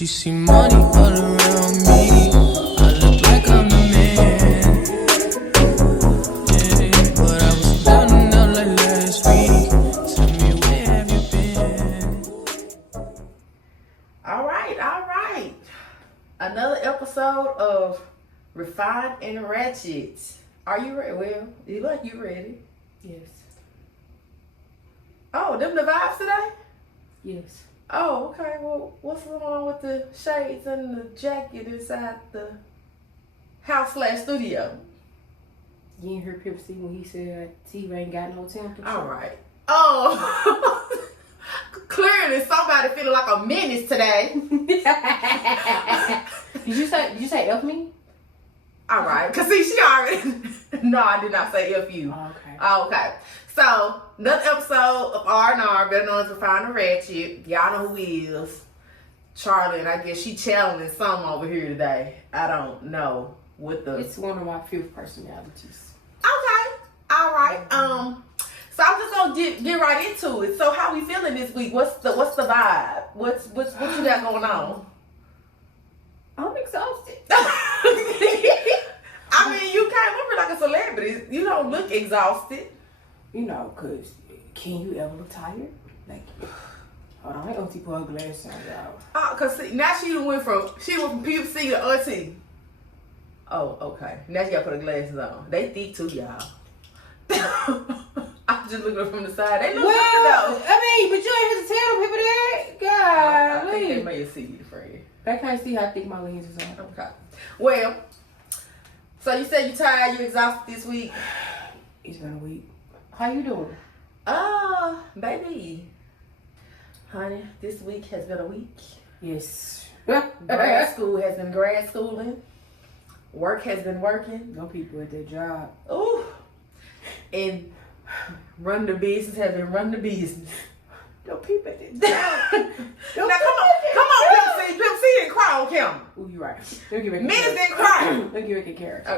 She see money all around me. I look like I'm the man. Yeah, but I was down and out like last week. Tell me, where have you been? All right. Another episode of Refined and Ratchet. Are you ready? Well, you look like you ready. Yes. Oh, them the vibes today? Yes. Oh, okay. Well, what's going on with the shades and the jacket inside the house/studio? You ain't heard Pip C when he said T ain't got no temperature? All right. Oh, clearly somebody feeling like a menace today. Did you say F me? All right. Cause see, she already. No, I did not say F you. Oh, okay. Okay. So, another episode of R&R, better known as Refined and Ratchet. Y'all know who he is. Charlee, and I guess she challenging something over here today. I don't know what the... It's one of my fifth personalities. Okay. All right. So I'm just gonna get right into it. So how we feeling this week? What's the vibe? What you got going on? I'm exhausted. I mean, you came over like a celebrity. You don't look exhausted. You know, cause can you ever look tired? Like, hold on, I auntie put her glasses on, y'all. Cause see, now she went from PFC to auntie. Oh, okay. Now she gotta put her glasses on. They thick too, y'all. I'm just looking from the side. They look good though. I mean, but you ain't have to tell people that. God, I think they may have seen you, friend. They can't see how thick my lenses are. Okay. Well, so you said you tired, you exhausted this week. It's been a week. How you doing? Baby. Honey, this week has been a week. Yes. Grad school has been grad schooling. Work has been working. No people at their job. Ooh. And run the business has been run the business. No people at their job. Now come on, Pimp C didn't cry on camera. Ooh, you right. Let me get back in Menace character. didn't cry. Let me get back in character.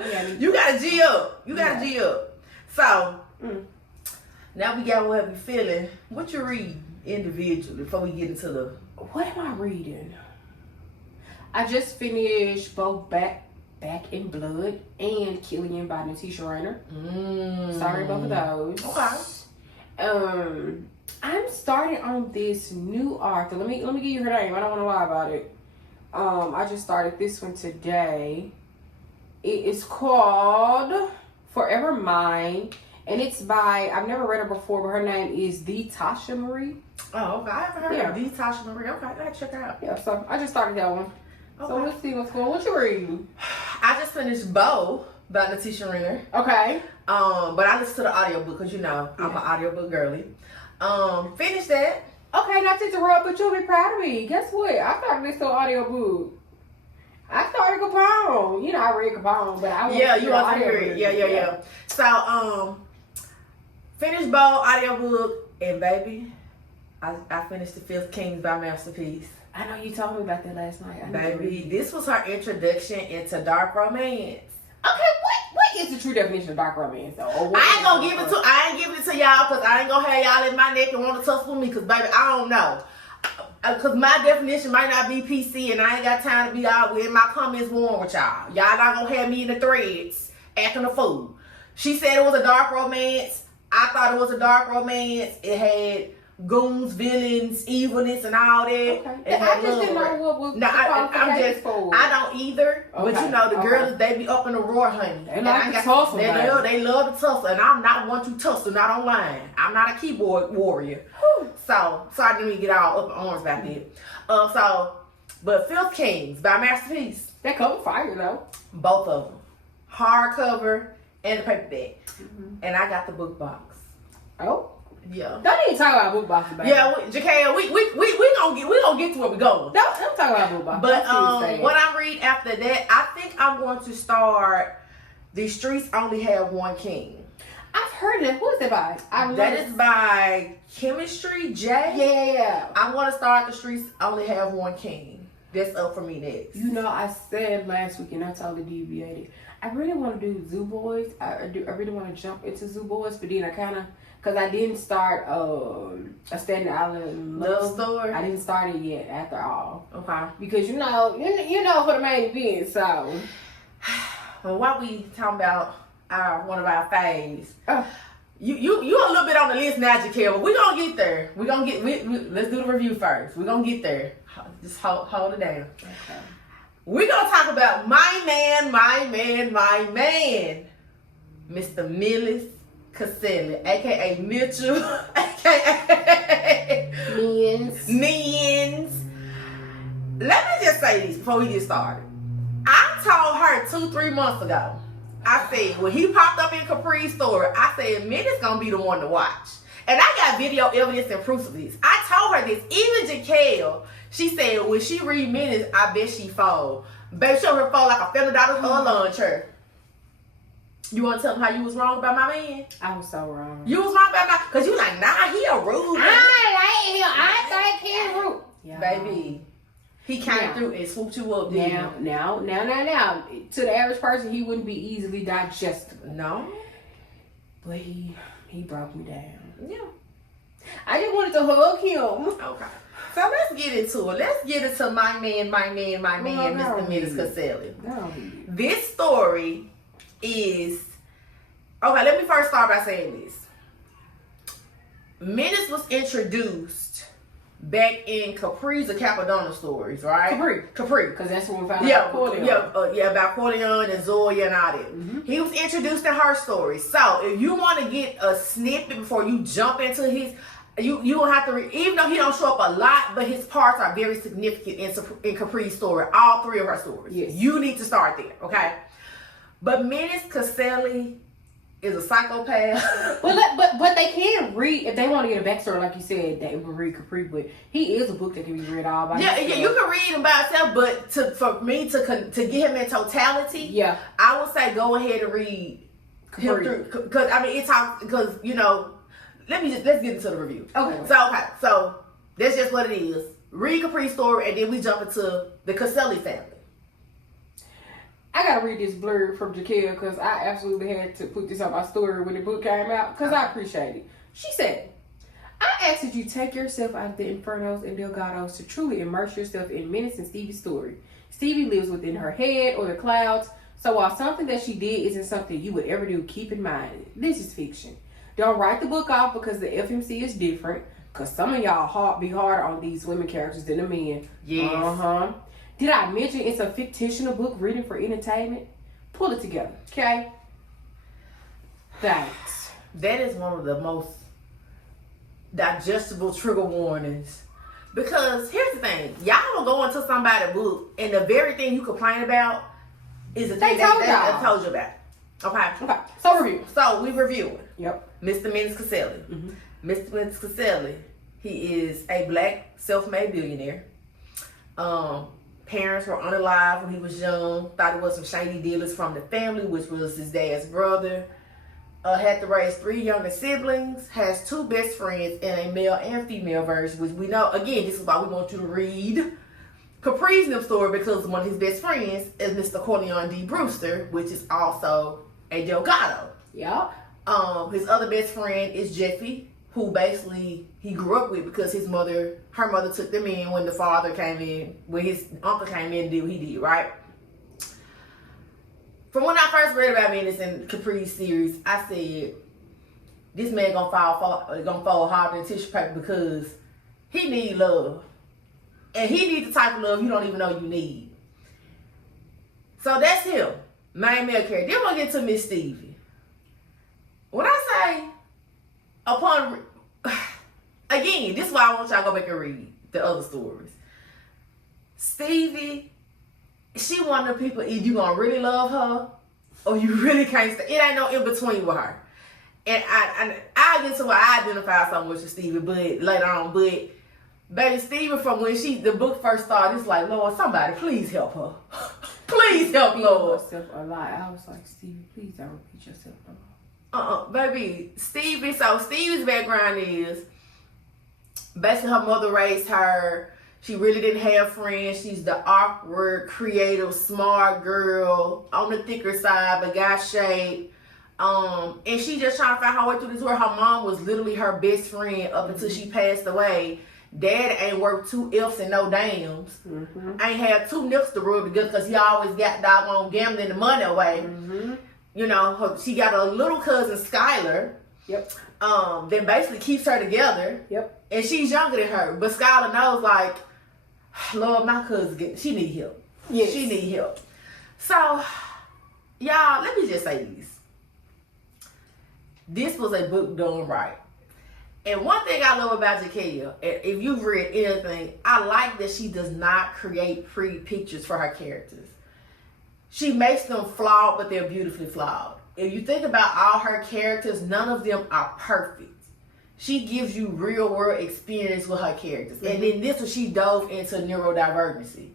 Okay. You gotta G up. G up. So now we got what we feeling. What you read individually before we get into the... What am I reading? I just finished both Back in Blood and Killian by Natisha Rayner. Sorry, both of those. Okay. I'm starting on this new author. Let me give you her name. I don't want to lie about it. I just started this one today. It is called Forever Mine, and it's by, I've never read her before, but her name is The Tasha Marie. Oh, okay. I haven't heard of The Tasha Marie. Okay, I gotta check her out. Yeah, so I just started that one. Okay. So let's see what's going on. What you reading? I just finished Bo by Natisha Rayner. Okay. But I listened to the audiobook because, you know, I'm an audiobook girly. Finished that. Okay, not to interrupt, but you'll be proud of me. Guess what? I started listening to an audiobook. I started Capone. You know, I read Capone, but I want to hear it. Yeah. So, finished Bo audiobook, and baby, I finished The Fifth Kings by Masterpiece. I know you told me about that last night. Baby, this was her introduction into dark romance. Okay, what is the true definition of dark romance though? I ain't gonna give it to. I ain't giving it to y'all because I ain't gonna have y'all in my neck and want to tussle with me. Because baby, I don't know. Because my definition might not be PC, and I ain't got time to be out with my comments warm with y'all. Y'all not gonna have me in the threads acting a fool. She said it was a dark romance. I thought it was a dark romance. It had goons, villains, evilness, and all that. Okay. I just didn't know what was I don't either. Okay. But you know, the girls, they be up in the roar, honey. They like to tussle. They love to tussle, and I'm not one to tussle, not online. I'm not a keyboard warrior. So I didn't even get all up in arms about that. But Fifth Kings by Masterpiece. That cover fire though. Both of them. Hardcover and the paperback. And I got the book box. Oh. Yeah. Don't even talk about book boxes, baby. Yeah, Jahquel, we gonna get to where we going. Don't talk about book boxes. But what I read after that, I think I'm going to start The Streets Only Have One King. I've heard that. Who is that by? That is by Chemistry J. Yeah. I'm going to start The Streets Only Have One King. That's up for me next. You know, I said last week and I totally deviated. I really want to do Zoo Boys. I really want to jump into Zoo Boys, but then I kind of Because I didn't start a Staten Island Love Story? I didn't start it yet after all. Okay. Because you know for the main event, so. Well, while we talking about one of our faves, you a little bit on the list now, Jahquel, but we gonna get there. We gonna get. Let's do the review first. We gonna get there. Just hold it down. Okay. We gonna talk about my man, Mr. Menace Caselli, aka Mitchell, aka Means. Let me just say this before we get started. I told her 2-3 months ago, I said, when he popped up in Capri's story, I said, Menace gonna be the one to watch. And I got video evidence and proof of this. I told her this. Even Jahquel, she said, when she read Menace, I bet she fold. Baby, she her fold like a $50 launcher. You want to tell them how you was wrong about my man? I was so wrong. You was wrong about because you like, nah, he a rude. I think he rude. Yeah. Baby, he came through and swooped you up. Now. To the average person, he wouldn't be easily digestible. No. But he broke me down. Yeah. I just wanted to hug him. Okay. So let's get into it. Let's get into my man, Mr. Menace Caselli. This story is... Okay, let me first start by saying this. Menace was introduced back in Capri's or Capadonna stories, right? Capri. Because that's when we found out about Corleone. About Corleone and Zoya and all that. Mm-hmm. He was introduced in her story. So if you want to get a snippet before you jump into his... You don't have to even though he don't show up a lot, but his parts are very significant in Capri's story. All 3 of her stories. Yes. You need to start there, okay? But Menace Caselli is a psychopath. but they can read if they want to get a backstory, like you said. They will read Capri, but he is a book that can be read all by himself. Yeah, you can read him by itself, but for me to get him in totality, I would say go ahead and read Capri. Him through because I mean because you know. Let's get into the review. Okay. So that's just what it is. Read Capri's story, and then we jump into the Caselli family. I gotta read this blurb from Jahquel because I absolutely had to put this on my story when the book came out because I appreciate it. She said, "I ask that you take yourself out of the infernos and Delgados to truly immerse yourself in Menace and Stevie's story. Stevie lives within her head or the clouds, so while something that she did isn't something you would ever do, keep in mind this is fiction. Don't write the book off because the FMC is different. Because some of y'all be harder on these women characters than the men. Yes. Did I mention it's a fictional book written for entertainment? Pull it together, okay? Thanks. That is one of the most digestible trigger warnings. Because here's the thing. Y'all don't go into somebody's book and the very thing you complain about is the thing that told you about. Okay. So review. So we reviewing. Yep. Mr. Menace Caselli. Mm-hmm. Mr. Menace Caselli. He is a black self-made billionaire. Parents were unalive when he was young. Thought it was some shady dealers from the family, which was his dad's brother. Had to raise 3 younger siblings. Has 2 best friends in a male and female version, which we know. Again, this is why we want you to read Capri's story because one of his best friends is Mr. Corleone D. Brewster, which is also a Delgado. Yep. His other best friend is Jeffy, who basically he grew up with because her mother took them in when his uncle came in and did what he did, right? From when I first read about Menace in Capri's series, I said, this man gonna fall harder than tissue paper because he need love. And he needs the type of love you don't even know you need. So that's him. Main male character. Then we'll get to Miss Stevie. When I say, again, this is why I want y'all to go back and read the other stories. Stevie, she one of the people, either you gonna really love her or you really can't stay. It ain't no in between with her. And I get to where I identify so much with Stevie, but later on, but baby, Stevie from when the book first started, it's like, Lord, somebody please help her. Please help Lord. A lot. I was like, Stevie, please don't repeat yourself. Baby, Stevie. So Stevie's background is basically her mother raised her. She really didn't have friends. She's the awkward, creative, smart girl on the thicker side, but got shape. And she just trying to find her way through this world. Her mom was literally her best friend up until she passed away. Dad ain't worked 2 ifs and no dams. Ain't had 2 nips to rub together because he always got doggone gambling the money away. You know, she got a little cousin, Skylar. Yep. That basically keeps her together. Yep. And she's younger than her. But Skylar knows, like, Lord, my cousin, she need help. Yes. She need help. So, y'all, let me just say this. This was a book done right. And one thing I love about Jahquel, if you've read anything, I like that she does not create pretty pictures for her characters. She makes them flawed, but they're beautifully flawed. If you think about all her characters, none of them are perfect. She gives you real world experience with her characters. And then this one, she dove into neurodivergency.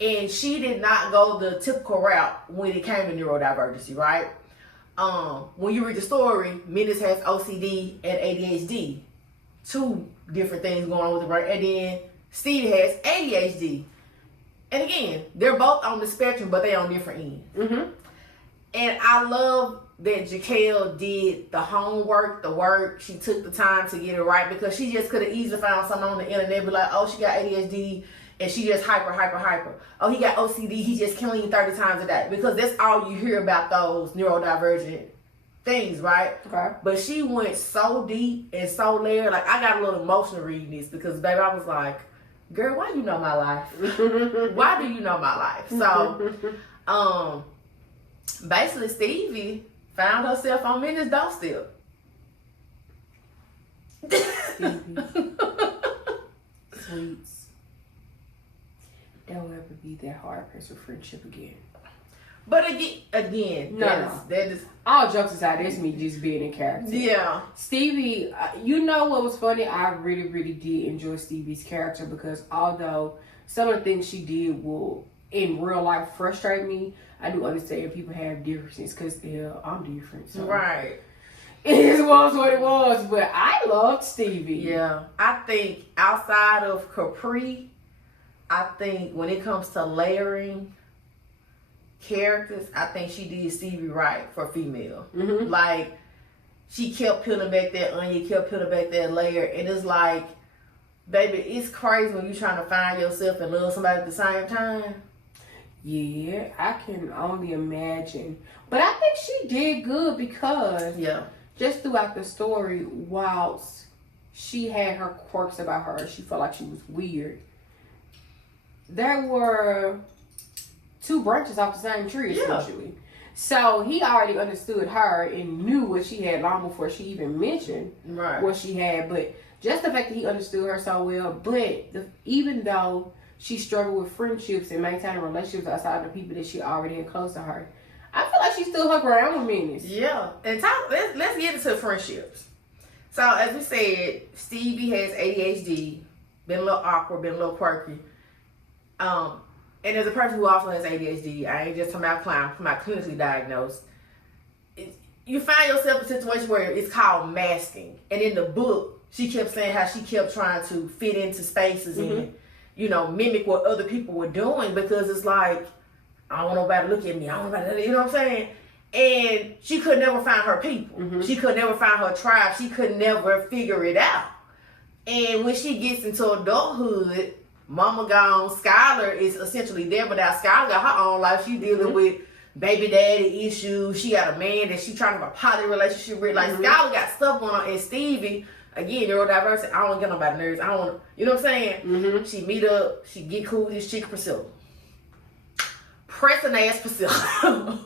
And she did not go the typical route when it came to neurodivergency, right? When you read the story, Menace has OCD and ADHD. 2 different things going on with the brain. And then Stevie has ADHD. And again, they're both on the spectrum, but they on different ends. And I love that Jahquel did the homework, the work. She took the time to get it right because she just could have easily found something on the internet and be like, oh, she got ADHD and she just hyper. Oh, he got OCD, he just clean 30 times a day. Because that's all you hear about those neurodivergent things, right? Okay. But she went so deep and so layered. Like, I got a little emotional reading this because, baby, I was like, girl, why do you know my life? Why do you know my life? So, basically, Stevie found herself on Menace's doorstep. Sweets. Don't ever be that hard pressed for friendship again. But again, that is all jokes aside, that's me just being in character. Yeah. Stevie, you know what was funny? I really, really did enjoy Stevie's character because although some of the things she did will, in real life, frustrate me, I do understand people have differences because I'm different. So. Right. It was what it was, but I loved Stevie. Yeah. I think outside of Capri, I think when it comes to layering characters, I think she did Stevie right for female. Like, she kept peeling back that onion, kept peeling back that layer, and it's like, baby, it's crazy when you're trying to find yourself and love somebody at the same time. Yeah, I can only imagine. But I think she did good because just throughout the story, whilst she had her quirks about her, she felt like she was weird. There were 2 branches off the same tree, essentially. So he already understood her and knew what she had long before she even mentioned what she had. But just the fact that he understood her so well, but even though she struggled with friendships and maintaining relationships outside the people that she already had close to her, I feel like she stood her ground with Menace. Yeah. And let's get into friendships. So, as we said, Stevie has ADHD, been a little awkward, been a little quirky. And as a person who also has ADHD, I ain't just talking about clinically diagnosed. You find yourself in a situation where it's called masking. And in the book, she kept saying how she kept trying to fit into spaces and, you know, mimic what other people were doing because it's like, I don't want nobody to look at me. I don't want nobody to, you know what I'm saying? And she could never find her people. She could never find her tribe. She could never figure it out. And when she gets into adulthood, Mama gone, Skylar is essentially there, but now Skylar got her own life. She dealing with baby daddy issues. She got a man that she trying to have a poly relationship with. Like, Skylar got stuff going on. And Stevie, again, neurodiverse, I don't want to get nobody nerves. I don't want to, you know what I'm saying? She meet up, she get cool with this chick, Priscilla. Pressing ass Priscilla.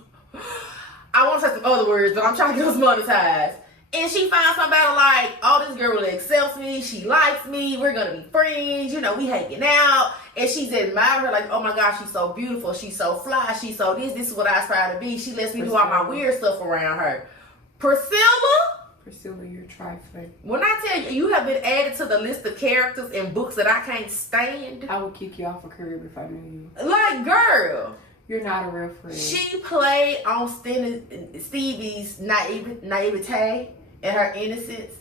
I want to say some other words, but I'm trying to get us monetized. And she finds somebody like, oh, this girl really accepts me. She likes me. We're going to be friends. You know, we hanging out. And she's admiring her like, oh my gosh, she's so beautiful. She's so fly. She's so this. This is what I aspire to be. She lets me do all my weird stuff around her. Priscilla, you're trifling. When I tell you, you have been added to the list of characters in books that I can't stand. I would kick you off a career if I knew you. Like, girl. You're not a real friend. She played on Stevie's naivete and her innocence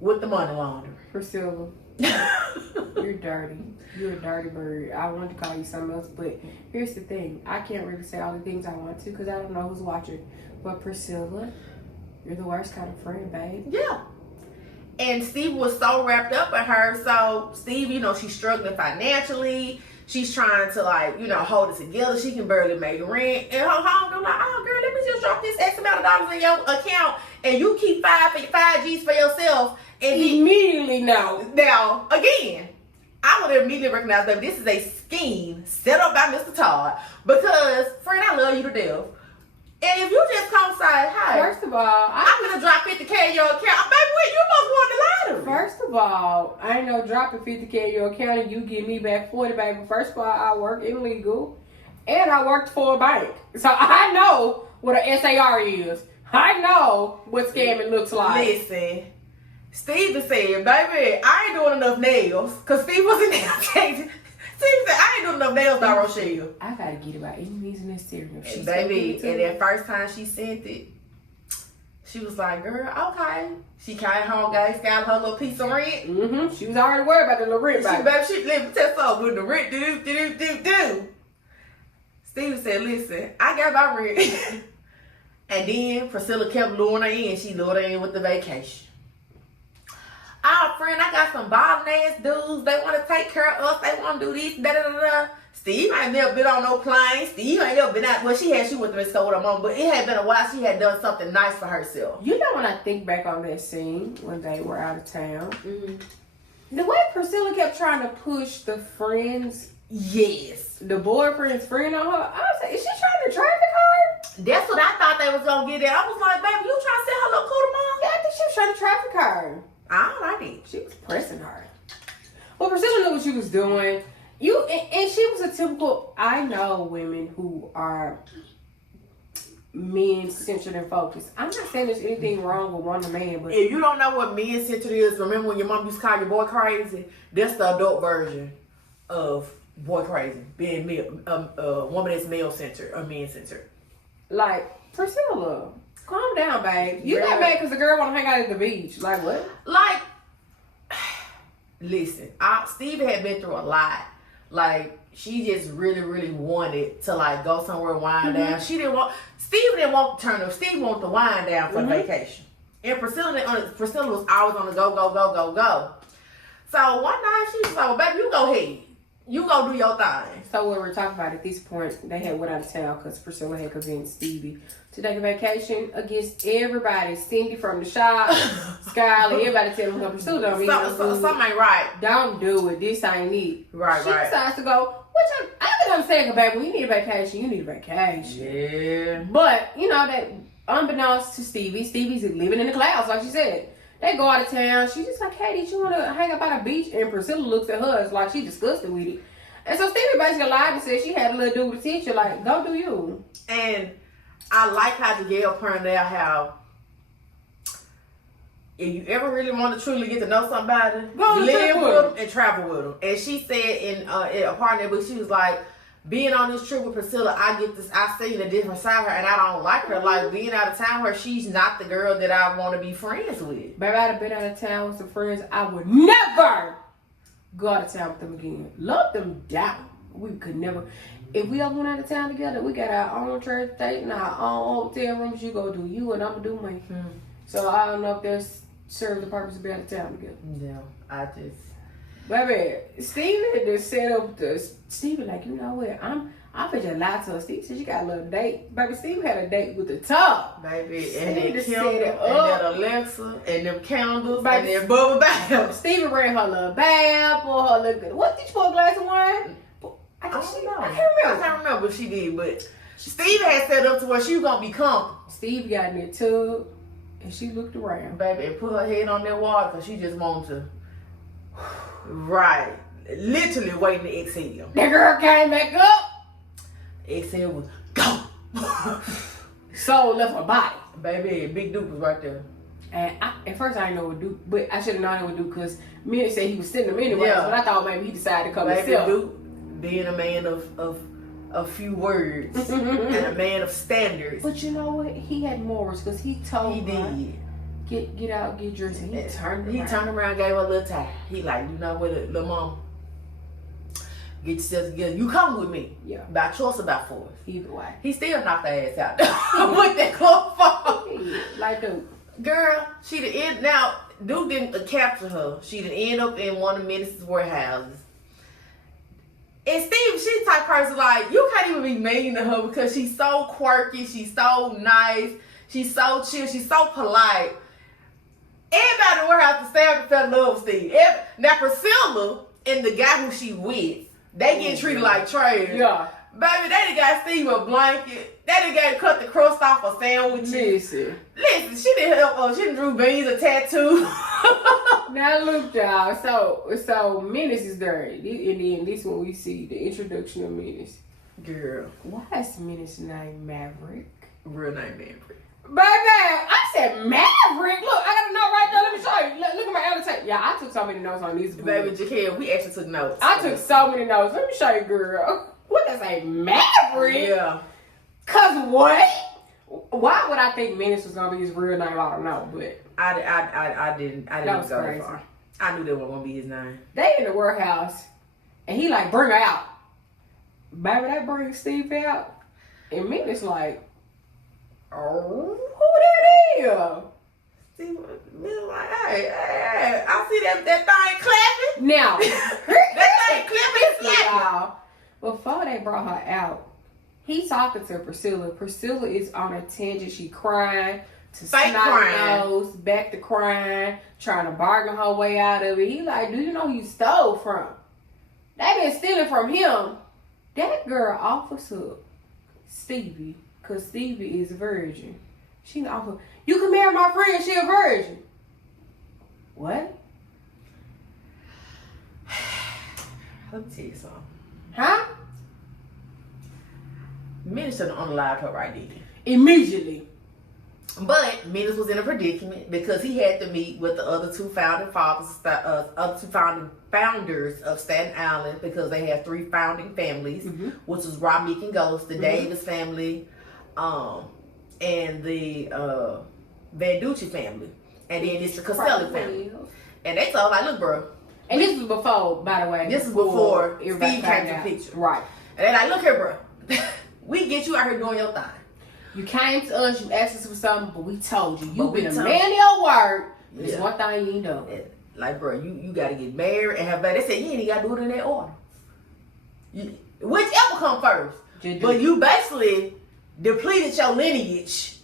with the money laundering. Priscilla, You're dirty. You're a dirty bird. I wanted to call you something else, but here's the thing. I can't really say all the things I want to because I don't know who's watching. But Priscilla, you're the worst kind of friend, babe. Yeah. And Steve was so wrapped up in her. So Steve, you know, she's struggling financially. She's trying to, like, you know, hold it together. She can barely make rent. And her home, like, oh, girl, let me just drop this X amount of dollars in your account. And you keep five G's for yourself. And Immediately no. now, again, I would have immediately recognized that this is a scheme set up by Mr. Todd. Because, friend, I love you to death. And if you just come say, hey, First of all, I'm going to drop $50K in your account. Baby, wait, you must want the lottery. First of all, I ain't no dropping $50K in your account and you give me back 40, baby. First of all, I work illegal and I worked for a bank. So I know what an SAR is. I know what scamming looks like. Listen, Steve said, baby, I ain't doing enough nails. Because Steve was in there. Steve said, I ain't doing enough nails by Rochelle. I gotta get it by any means necessary. And baby, and that first time she sent it, she was like, girl, okay. She came home, guys, got her little piece of rent. Mm-hmm. She was already worried about the little rent, baby. She let me tell something with the rent, do. Steve said, listen, I got my rent. And then Priscilla kept luring her in. She lured her in with the vacation. Our friend, I got some bottom ass dudes. They want to take care of us. They want to do this, da. Steve ain't never been on no plane. Steve ain't never been out. Well, she went to Mexico with her mom, but it had been a while. She had done something nice for herself. You know, when I think back on that scene when they were out of town, the way Priscilla kept trying to push the friends, the boyfriend's friend on her, I was like, is she trying to traffic her? That's what I thought they was gonna get at. I was like, baby, you trying to send her little cooter mom? Yeah, I think she was trying to traffic her. I don't like it. She was pressing her. Well, Priscilla knew what she was doing. And she was a typical. I know women who are men-centered and focused. I'm not saying there's anything wrong with wanting a man, but if you don't know what men-centered is, remember when your mom used to call your boy crazy? That's the adult version of boy crazy, being a woman that's male-centered or men-centered. Like, Priscilla, calm down, babe. You got mad because the girl want to hang out at the beach. Like, what? Like, listen, Stevie had been through a lot. Like, she just really wanted to, like, go somewhere and wind down. Stevie didn't want to turn up. Stevie wanted to wind down for the vacation. And Priscilla was always on the go. So one night she was like, well, baby, you go ahead. You go do your thing. So what we're talking about at this point, they had went out of town because Priscilla had convinced Stevie to take a vacation against everybody. Cindy from the shop, Skyler, everybody telling her Priscilla don't mean something ain't right. Don't do it. This ain't it. Right. She decides to go. Which I can understand, baby. When you need a vacation, you need a vacation. Yeah. But you know that unbeknownst to Stevie's living in the clouds, like she said. They go out of town. She's just like, hey, did you want to hang up on a beach? And Priscilla looks at her as like she disgusted with it. And so Stevie basically lied and said she had a little dude with the teacher. Like, go do you. And I like how Jahquel pointed out how if you ever really want to truly get to know somebody, live with them and travel with them. And she said in a part of that book, she was like, being on this trip with Priscilla, I see a different side of her, and I don't like her. Like, being out of town with her, she's not the girl that I want to be friends with. Baby, I'd have been out of town with some friends. I would never go out of town with them again. Love them down. We could never. If we all went out of town together, we got our own church date and our own hotel rooms. You go do you, and I'm going to do mine. So I don't know if there's serve the purpose of being out of town together. Yeah, I just... Baby, Stevie had just set up Stevie like, you know what, I'm finna lie to her. Stevie said she got a little date. Baby, Stevie had a date with the top. Baby, and Stevie that set Kindle, it and up. that Alexa, and them candles, Baby, and that bubble bath. Stevie ran her little bath or her little, what did you pour a glass of wine? I don't know. I can't remember what she did, but Stevie had set up to where she was going to be comfortable. Stevie got in that tub and she looked around. Baby, and put her head on that water because she just wanted to... Right. Literally waiting to exhale. That girl came back up. Exhale was go. Soul left her body. Baby, Big Duke was right there. And at first I didn't know what to do, but I should have known what to do because Menace said he was sitting them anyway. Yeah. But I thought maybe he decided to come himself. Duke, being a man of a few words and a man of standards. But you know what? He had morals because he told her. He did. Get out, get dressed. And he turned around, gave her a little time. He like, you know what, little mom, get yourself together. You come with me. Yeah. By choice or by force. Either way. He still knocked her ass out with that clothes on. Like Duke. Girl, she done end. Now, Duke didn't capture her. She done end up in one of Menace's warehouses. And Steve, she's the type of person like, you can't even be mean to her because she's so quirky, she's so nice, she's so chill, she's so polite. Everybody in the warehouse fell in love with Steve. Now Priscilla and the guy who she with, they get treated like trash. Yeah. Baby, they done got Steve a blanket. They done got cut the crust off a sandwich. Listen, she didn't help. She done drew beans, a tattoo. now look, y'all. So Menace is there, and then this one we see the introduction of Menace. Girl, Why is Menace named Maverick? real name Maverick. Baby, I said Maverick. Look, I got a note right there. Let me show you. Look at my annotation. Yeah, I took so many notes on this book. Baby, Jahquel, we actually took notes. I took so many notes. Let me show you, girl. What does say Maverick? Yeah. Cause what? Why would I think Menace was gonna be his real name? I don't know, but I didn't That go was that crazy. far. I knew that wasn't gonna be his name. They in the warehouse, and he like, bring her out. Baby, that brings Steve out, and Menace like, Oh. who that is? Steve was like, hey, I see that thing clapping. Now, That thing clapping, slapping. y'all, before they brought her out, he talking to Priscilla. Priscilla is on a tangent. She crying to Fake snot crying. nose, back to crying, trying to bargain her way out of it. He like, do you know who you stole from? They been stealing from him. That girl offers up Stevie, cause Stevie is a virgin. She offer, you can marry my friend. She a virgin. What? Let me tell you something. Huh? Menace should have unalived her right then. Immediately. But Menace was in a predicament because he had to meet with the other two founding founders of Staten Island because they had three founding families, which was Rob, Meek, and Ghost, the Davis family, and the Vanducci family, and then it's the Caselli family. And they told like, look, bro. And this was before, by the way. This is before everybody Steve found came to out. the picture. Right. And they like, look here, bro. We get you out here doing your thing. You came to us, you asked us for something, but we told you. But You've we been a told man of your word. There's Yeah. one thing you ain't done. Like, bro, you got to get married and have baby. They said, you ain't got to do it in that order. Whichever come first. But you basically depleted your lineage.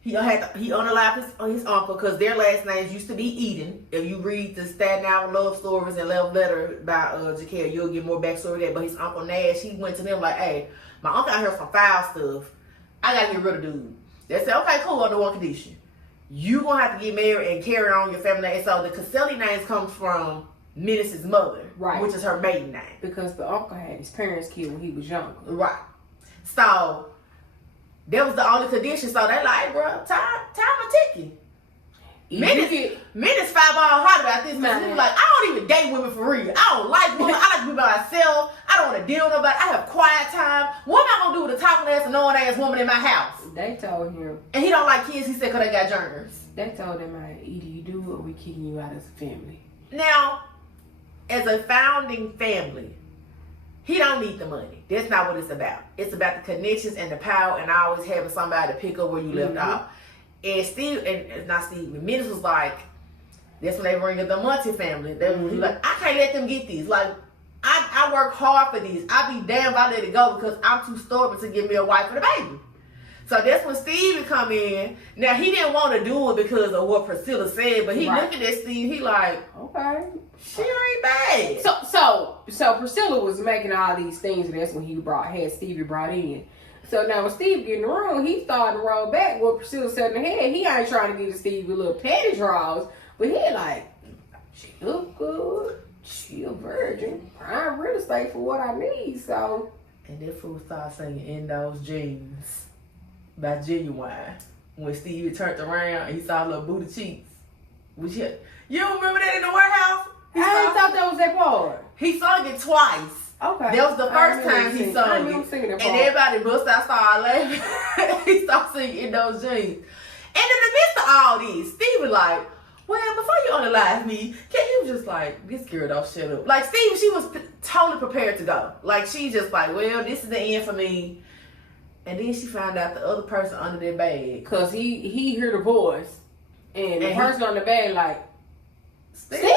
He unalived his uncle because their last names used to be Eden. If you read the Staten Island love stories and love letter by Jahquel, you'll get more backstory there. But his uncle Nash, he went to them like, hey, my uncle out here some foul stuff. I gotta get rid of dude. They said, okay, cool, under one condition. You gonna have to get married and carry on your family name. And so the Caselli names comes from Menace's mother, Right. which is her maiden name. Because the uncle had his parents killed when he was younger. Right. So that was the only condition. So they like, bro, time a ticking. Menace fireball hard about this. Man, he was like, I don't even date women for real. I don't like women. I like to be by myself. I don't want to deal with nobody. I have quiet time. What am I gonna do with a talking ass, annoying ass woman in my house? They told him. And he don't like kids. He said, cause they got germs. They told him, either you do or we kicking you out as a family. Now, as a founding family, he don't need the money. That's not what it's about. It's about the connections and the power and always having somebody to pick up where you left off. And Menace was like, that's when they bring up the Monty family. They was like, I can't let them get these. Like, I work hard for these. I be damned if I let it go because I'm too stubborn to give me a wife for the baby. So that's when Stevie come in. Now, he didn't want to do it because of what Priscilla said, but he looking at Steve, he like, okay, she ain't bad. So Priscilla was making all these things, and that's when had Stevie brought in. So now when Steve get in the room, he started to roll back what Priscilla said in the head. He ain't trying to get to Stevie little panty draws, but he like, she look good, she a virgin, prime real estate for what I need, so. And that fool started singing In Those Jeans by Genuine. When Stevie turned around and he saw little booty cheeks. You don't remember that in the warehouse? I thought that was that part. He sung it twice. Okay. That was the first time he sung it. And everybody bust out, started laughing. He started singing In Those Jeans. And in the midst of all this, Stevie like, well, before you unalive me, can you just like, this girl don't shut up. Like Stevie, she was totally prepared to go. Like she just like, well, this is the end for me. And then she found out the other person under their bed. Cause he heard the voice. And the person on the bed like, Stevie?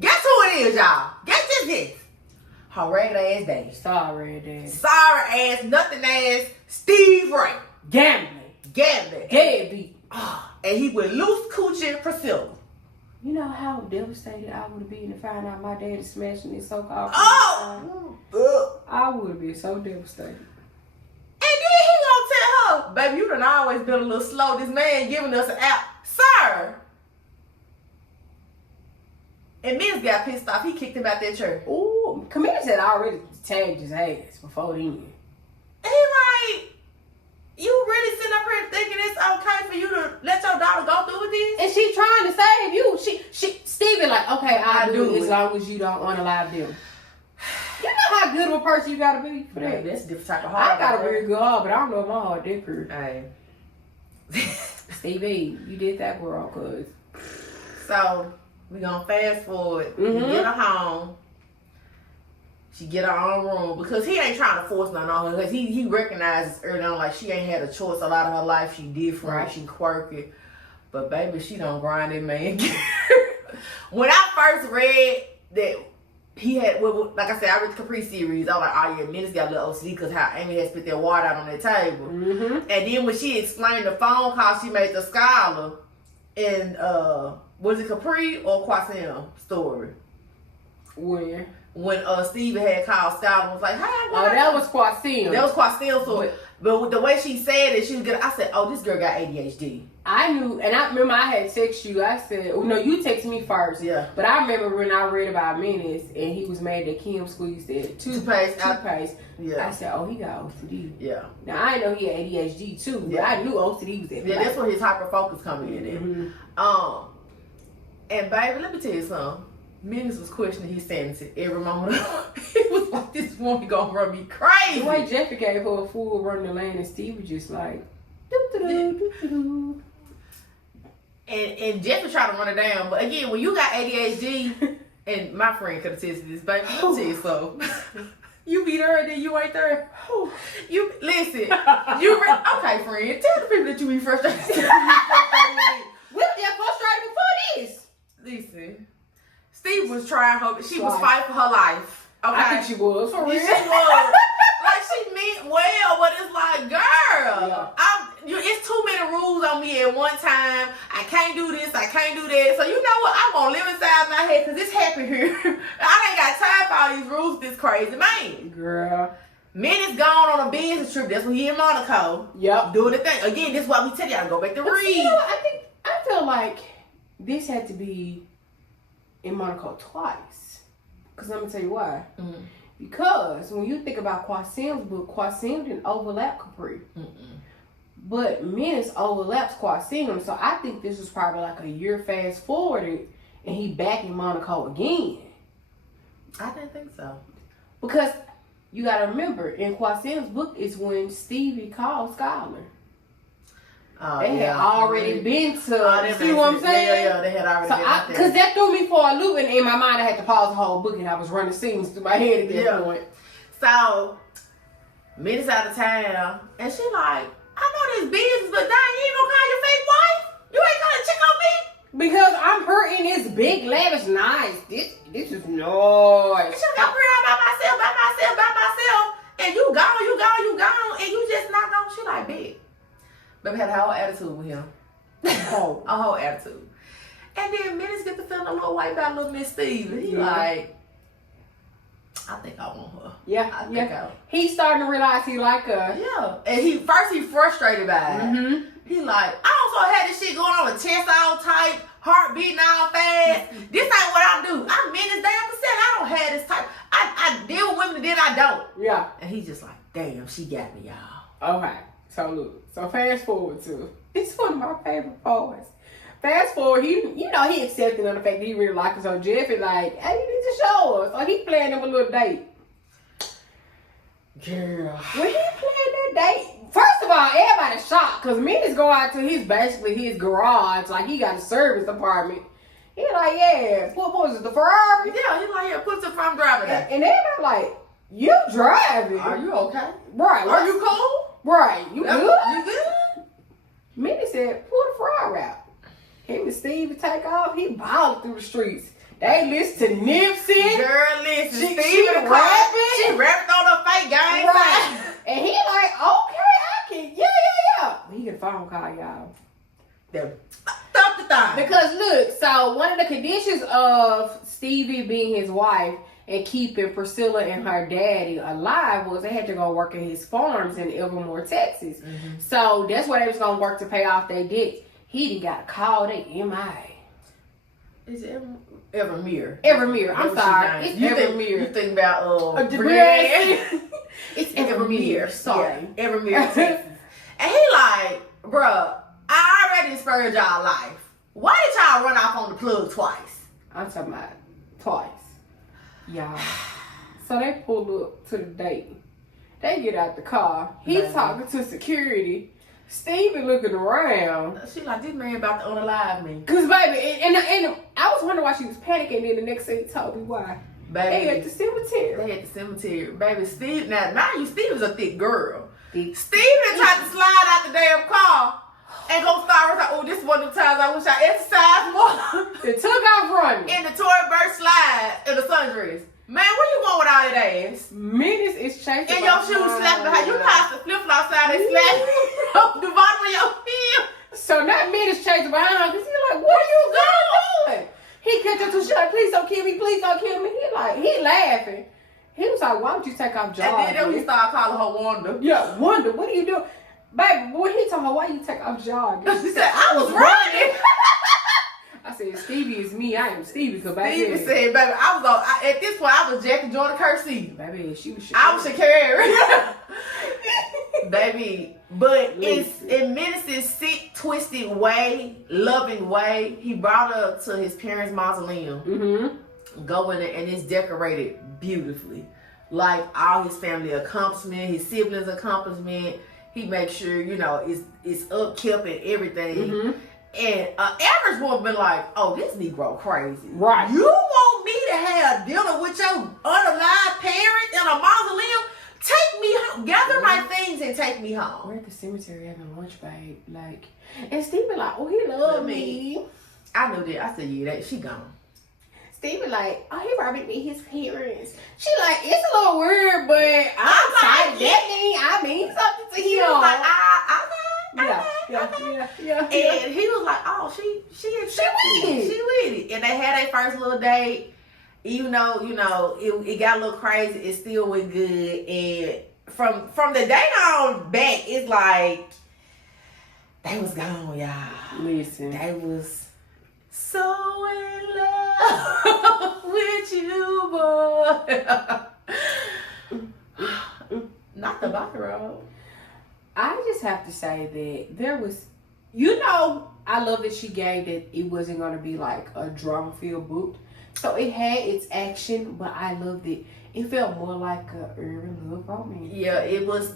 Guess who it is, y'all? Guess this. Her regular ass daddy. Sorry, Dad. Sorry ass, nothing ass, Steve Ray. Gambling. Deadbeat. And he went loose coochie Priscilla. You know how devastated I would have been to find out my daddy smashing this so-called I would have been so devastated. And then he gonna tell her, baby, you done always been a little slow. This man giving us an app. Sir. And Menace got pissed off. He kicked him out that church. Ooh, Menace had already tagged his ass before then. And he like, you really sitting up here thinking it's okay for you to let your daughter go through with this? And she trying to save you. She Stevie like, okay, I'll do it as long as you don't unalive them. You know how good of a person you gotta be for that? That's a different type of heart. I got a very good heart, but I don't know if my heart that good. Hey. Stevie, you did that girl, cuz. So, we gonna fast forward. Mm-hmm. Get her home. She get her own room because he ain't trying to force nothing on her because he recognizes early on like she ain't had a choice a lot of her life. She different, right. She quirky. But baby, she don't grind that man. When I first read that he had, well, like I said, I read the Capri series. I was like, oh yeah, Menace got a little OCD because how Amy had spit that water out on that table. Mm-hmm. And then when she explained the phone call she made to Skylar in, was it Capri or Quasim story? Where? When Stevie had called Skylar and was like, hey, that was Quasim. That was Quasim story. But with the way she said it, she was good. I said, oh, this girl got ADHD. I knew, and I remember I had text you. I said, oh, no, you texted me first. Yeah. But I remember when I read about Menace and he was mad that Kim squeezed that toothpaste. Yeah. I said, oh, he got OCD. Yeah. Now, I didn't know he had ADHD too, but I knew OCD was that. Yeah, that's where his hyper-focus coming in there. Mm-hmm. And baby, let me tell you something. Menace was questioning his sanity every moment. He was like, this woman gonna run me crazy. The way Jeffrey gave her a full run the lane and Steve was just like, doo-doo-doo. And Jeffrey tried to run her down. But again, when you got ADHD, and my friend could attest to this, baby, let me tell you so. You be there and then you ain't there. You listen. Okay, friend. Tell the people that you be frustrated. We were frustrated before this. Listen. Steve was trying her. She was fighting for her life. Okay. I think she was. For real. She was. Like she meant well, but it's like, girl, it's too many rules on me at one time. I can't do this. I can't do that. So you know what? I'm gonna live inside my head because it's happy here. I ain't got time for all these rules. This crazy man. Girl. Menace gone on a business trip. That's when he in Monaco. Yep. Doing the thing again. This is why we tell y'all to go back to read. You know, I feel like this had to be in Monaco twice. Because I'm going to tell you why. Mm-hmm. Because when you think about Quasim's book, Quasim didn't overlap Capri. But Menace overlaps Quasim. So I think this was probably like a year fast forwarded and he back in Monaco again. I didn't think so. Because you got to remember, in Quasim's book is when Stevie called Skylar. They had already been to, see what I'm saying? Yeah, they had already been there. Because that threw me for a loop, and in my mind I had to pause the whole book, and I was running scenes through my head at that point. So, Menace out of town, and she like, I know this business, but dang, you ain't gonna call your fake wife? You ain't gonna check on me? Because I'm her in this big, lavish, nice. This is noise. And she like, I'm here by myself, and you gone, and you just not gone. She like, big. Baby had a whole attitude with him. A whole attitude. And then Menace get to feeling a little white by little Miss Steve. He like, I think I want her. Yeah. He's starting to realize he like her. Yeah. And he frustrated by it. He like, I also had this shit going on with chest all tight, heart beating all fast. This ain't what I do. I'm Menace damn percent. I don't have this type. I deal with women, then I don't. Yeah. And he's just like, damn, she got me, y'all. Okay. So look, fast forward to, it's one of my favorite parts. Fast forward, he accepted on the fact that he really liked us. So Jeffy like, hey, you need to show us. So he planned him a little date. Girl. When he planned that date, first of of all, everybody's shocked because Menace go out to his garage, like he got a service department. He like, yeah, what was it, the Ferrari? Yeah, he's like, yeah, put the front driver there. And then I'm like, you driving? Are you okay? Right. Are you cool? Right. You good? You good? Menace said, pull the Ferrari out. Him and Stevie take off. He balled through the streets. They listen to Nipsey. Girl, listen. She rapping. She rapped on her fake gang. Right. And he like, okay, I can, yeah. He get a phone call, y'all. Stop the thing. Because look, so one of the conditions of Stevie being his wife and keeping Priscilla and her daddy alive was they had to go work at his farms in Evermore, Texas. Mm-hmm. So that's where they was gonna work to pay off their debts. He done got a call, they MIA. Is it Evermere? Evermere, I'm sorry. It's Evermere. You think about It's Evermere. Sorry. Yeah, Evermere, Texas. And he like, bruh, I already spurred y'all life. Why did y'all run off on the plug twice? I'm talking about twice. Y'all. So they pull up to the date. They get out the car. He's talking to security. Stevie looking around. She like, this man about to unalive me. Cause baby, and I was wondering why she was panicking. Then the next thing told me why. Baby, they at the cemetery. Baby, Steve. Now, mind you, Steve is a thick girl. Thick. Steve tried to slide out the damn car and go start like, oh, this is one of the times I wish I exercised more. It took off running. In the Tory Burch slide in the sundress. Man, where you going with all that ass? Menace is chasing. And your shoes slapping behind. You know how to flip flops out and slap the bottom of your heel. So not Menace chasing behind her because he's like, what are you doing? He catch her to she like, please don't kill me, please don't kill me. He laughing. He was like, why don't you take off jogging? And then he started calling her Wanda. Yeah, Wanda, what are you doing? Baby, when he told her, why you take off jogging? She said, I was running. I said, Stevie is me. I am Stevie. Cause back Stevie then, said, baby, at this point, I was Jackie Jordan Kersey. baby, she was. I was Shakira. Baby, but in Menace's sick, twisted way, loving way, he brought her to his parents' mausoleum. Mm-hmm. Go in there, and it's decorated beautifully. Like all his family accomplishment, his siblings' accomplishment. He makes sure, it's upkept and everything. Mm-hmm. And an average woman been like, oh, this Negro crazy. Right. You want me to have dinner with your unalive parents in a mausoleum? Take me home. Gather my things and take me home. We're at the cemetery having lunch, babe. Like, and Stevie like, oh, he love me. I knew that. I said, yeah, she gone. Stevie like, oh, he probably meet his parents. She like, it's a little weird, but I'm excited. That mean something to He him. was like, Yeah. And he was like, oh, she with it. And they had their first little date. Even though, it got a little crazy, it still went good. And from the day on back, it's like, they was gone, y'all. Listen. They was so in love with you, boy. Not the body roll. I just have to say that there was, I love that she gave that it wasn't going to be like a drama-filled book. So it had its action, but I loved it. It felt more like a urban love romance. Yeah,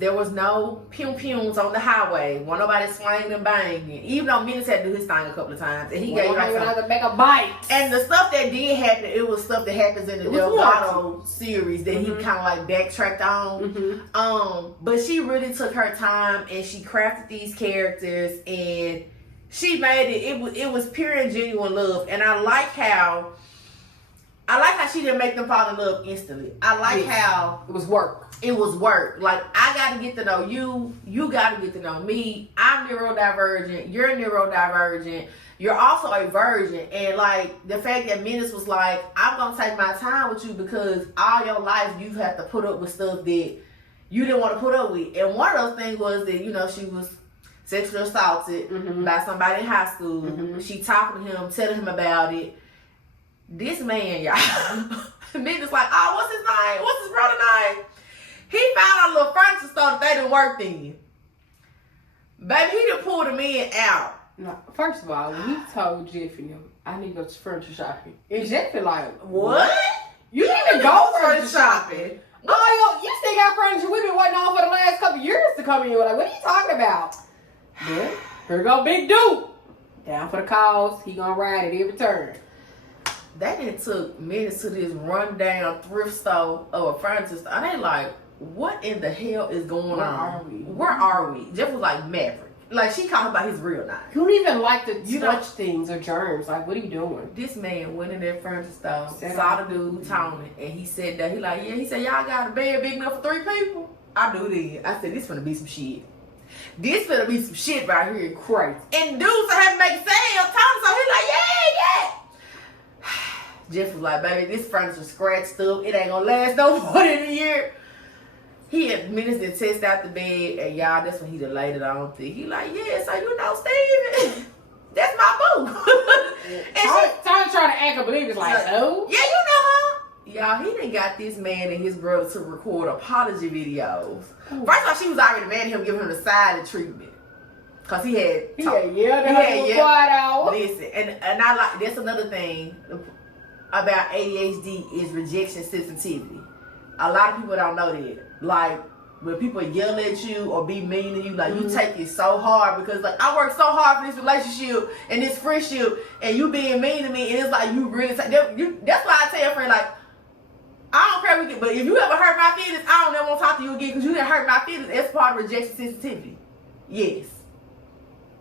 there was no pew-pews on the highway. Wasn't nobody swinging and banging. Even though Menace had to do his thing a couple of times. And he gave to make a bite. And the stuff that did happen, it was stuff that happens in the Delgado series that he kind of like backtracked on. Mm-hmm. But she really took her time and she crafted these characters and she made it was pure and genuine love. And I like how she didn't make them fall in love instantly. I like how it was work. It was work. Like, I got to get to know you. You got to get to know me. I'm neurodivergent. You're neurodivergent. You're also a virgin. And, like, the fact that Menace was like, I'm going to take my time with you because all your life you've had to put up with stuff that you didn't want to put up with. And one of those things was that, she was sexually assaulted by somebody in high school. Mm-hmm. She talking to him, telling him about it. This man, y'all, Menace like, oh, what's his name? What's his brother's name? He found a little furniture store that they done worked in. Baby, he done pulled the man out. No, first of all, when he told Jeff and him, I need to go to furniture shopping, and Jeff like, what? You need to go furniture shopping? shopping. Oh, you still got furniture we've been waiting on for the last couple years to come in. Like, what are you talking about. But here go Big Dude. Down for the cause. He gonna ride it every turn. They done took Menace to this rundown thrift store or a furniture store. And they like, what in the hell is going Where on? are we? Where are we? Jeff was like Maverick. Like, she called about his real name. You don't even like to You touch things or germs. Like, what are you doing? This man went in that furniture store, Set saw up. the dude, Tony, and he said that. He like, yeah, he said, y'all got a bed big enough for 3 people? I do then. I said, this finna be some shit. This finna be some shit right here. Crazy. And dudes so have to make sales. Tony, so he like, yeah. Jeff was like, baby, this furniture scratched up. It ain't gonna last no more than a year. He had Menace to test out the bed, and y'all, that's when he done laid it on thick. He like, yeah, so you know, Stevie, that's my boo. And Tony trying to act a believer. Like, oh? yeah, you know her. Y'all, he done got this man and his brother to record apology videos. Ooh. First off, she was already mad at him, giving him the silent treatment. Cause he had Quiet hour. Listen, and I like, that's another thing about ADHD is rejection sensitivity. A lot of people don't know that. Like, when people yell at you or be mean to you, like, you take it so hard because, like, I worked so hard for this relationship and this friendship, and you being mean to me, and it's like you really that's why I tell a friend, like, I don't care, but if you ever hurt my feelings, I don't ever want to talk to you again because you didn't hurt my feelings. That's part of rejection sensitivity. Yes.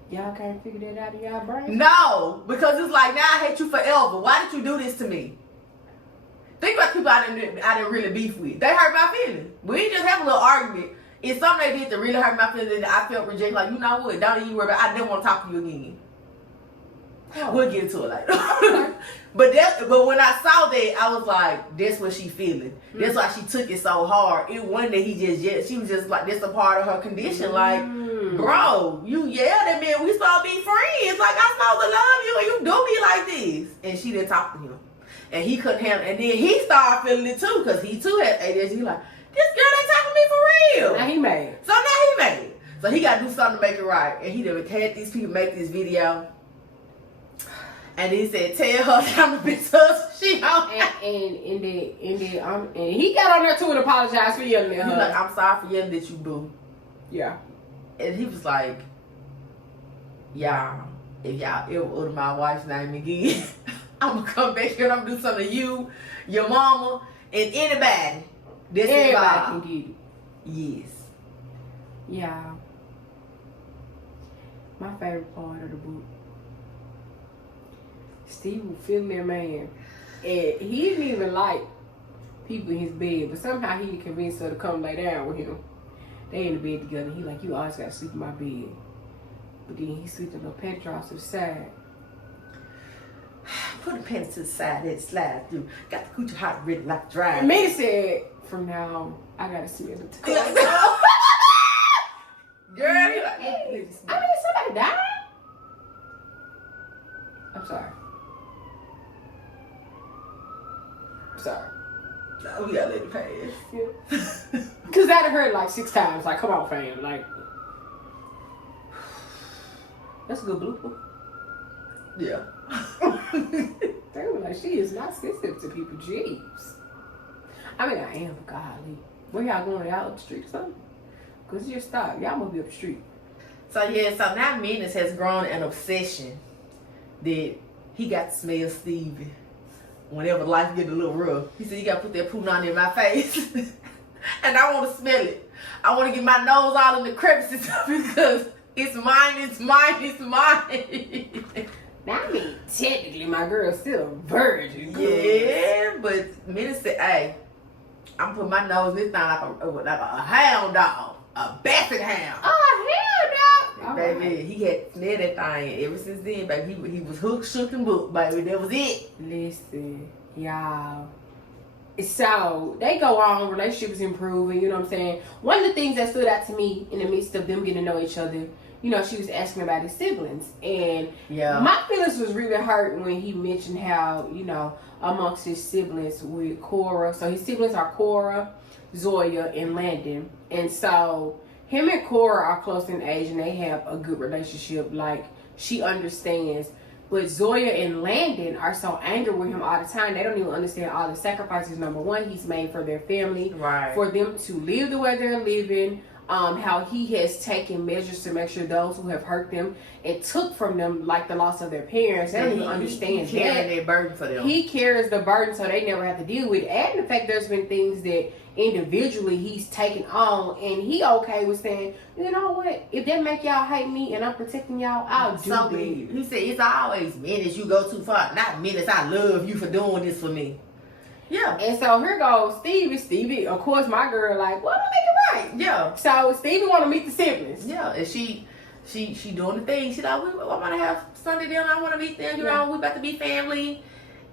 Y'all can't figure that out in y'all brain? No, because it's like, now I hate you forever. Why did you do this to me? Think about people I didn't really beef with. They hurt my feelings. We didn't just have a little argument. It's something they did that really hurt my feelings, and I felt rejected. Like, you know what? Don't even worry about it. I never want to talk to you again. Oh. We'll get into it later. But when I saw that, I was like, that's what she feeling. That's why she took it so hard. It wasn't that she was just like, that's a part of her condition. Like, bro, you yelled at me and we supposed to be friends. Like, I'm supposed to love you and you do me like this. And she didn't talk to him. And he couldn't handle it. And then he started feeling it too, because he too had ADHD. He like, this girl ain't talking to me for real. Now he mad. So now he mad. So he got to do something to make it right. And he done had these people make this video. And he said, tell her I'm the bitch husband. She on. And he got on there too and apologized for yelling at her. He like, I'm sorry for yelling at you, boo. Yeah. And he was like, y'all, if y'all ever utter my wife's name again, I'm going to come back here and I'm going to do something to you, your mama, and anybody. Everybody can get it. Yes. Yeah. My favorite part of the book. Steve was feeling that man. And he didn't even like people in his bed, but somehow he convinced her to come lay down with him. They in the bed together. He like, you always gotta sleep in my bed. But then he slipped a little pet drops to the side. Put the pants to the side and slide through. Got the coochie hot, ready like dry. And Menace said, from now on, I gotta smell it. Girl, you like, I mean, somebody died? I'm sorry. no, we gotta let it pass. Because that hurt like 6 times. Like, come on, fam. Like, that's a good blooper. Yeah. They were like, she is not sensitive to people. Jeez. I mean, I am, but golly. Where y'all going? Y'all up the street or something? Because you just stop. Y'all must be up the street. So, yeah, so now Menace has grown an obsession that he got to smell Stevie whenever life get a little rough. He said, you got to put that punani in my face. And I want to smell it. I want to get my nose all in the crevices because it's mine. Now, I mean, technically, my girl's still a virgin. Yeah, but Menace said, hey, I'm putting my nose in this thing like a hound dog. A basset hound. Oh, hell no. Baby, he had smelled that thing ever since then, baby. He was hooked, shook, and booked, baby. That was it. Listen, y'all. So, they go on, relationships improving, you know what I'm saying? One of the things that stood out to me in the midst of them getting to know each other, you know, she was asking about his siblings. And my feelings was really hurt when he mentioned how, you know, amongst his siblings with Cora. So, his siblings are Cora, Zoya, and Landon. And so, him and Cora are close in age and they have a good relationship. Like, she understands. But Zoya and Landon are so angry with him all the time. They don't even understand all the sacrifices, number one, he's made for their family. Right. For them to live the way they're living. how he has taken measures to make sure those who have hurt them and took from them, like the loss of their parents, they don't even understand he carrying that burden for them. He carries the burden so they never have to deal with it. And the fact there's been things that individually he's taken on, and he okay with saying, you know what, if that make y'all hate me and I'm protecting y'all, I'll do so that. He said, it's always Menace, you go too far. Not Menace, I love you for doing this for me. Yeah. And so here goes Stevie, of course my girl like, well, make it right. Yeah. So Stevie want to meet the siblings. Yeah, and she doing the thing. She like, I want to have Sunday dinner. I want to meet them. You know, we about to be family.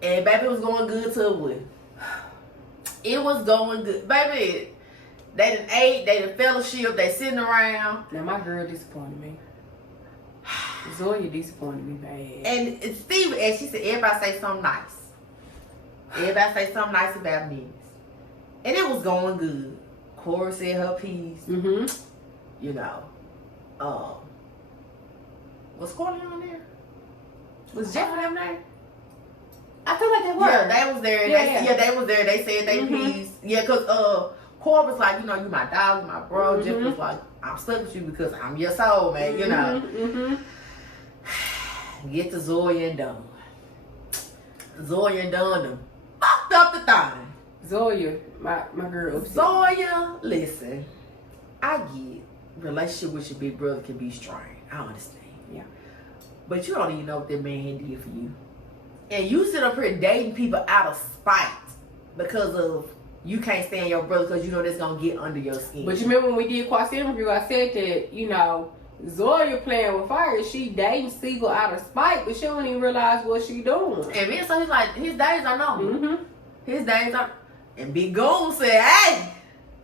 And baby, was going good to it. It was going good, baby. They done ate. They done fellowship. They sitting around. Now my girl disappointed me. Zoya disappointed me bad. And Stevie, and she said, everybody say something nice. Everybody say something nice about Menace. And it was going good. Cora said her piece. Mm-hmm. You know. Was Courtney on there? Was Jeff and them there? I feel like they were. Yeah, they was there. They was there. They said they piece. Yeah, because Cora was like, you know, you my dog, you my bro. Mm-hmm. Jeff was like, I'm stuck with you because I'm your soul, man, you know. Mm-hmm. Get to Zoya and Dunn. Zoya and Dunn them fucked up the thing. Zoya, my girl. Zoya, listen, I get relationship with your big brother can be strained. I understand. Yeah. But you don't even know what that man did for you. And you sit up here dating people out of spite because of you can't stand your brother because you know that's going to get under your skin. But you remember when we did Quasi interview, I said that, you know, Zoya playing with fire. She dating Siegel out of spite, but she don't even realize what she doing. And then so he's like, his days are numbered. Mm-hmm. His days are... And Big Goon said, hey!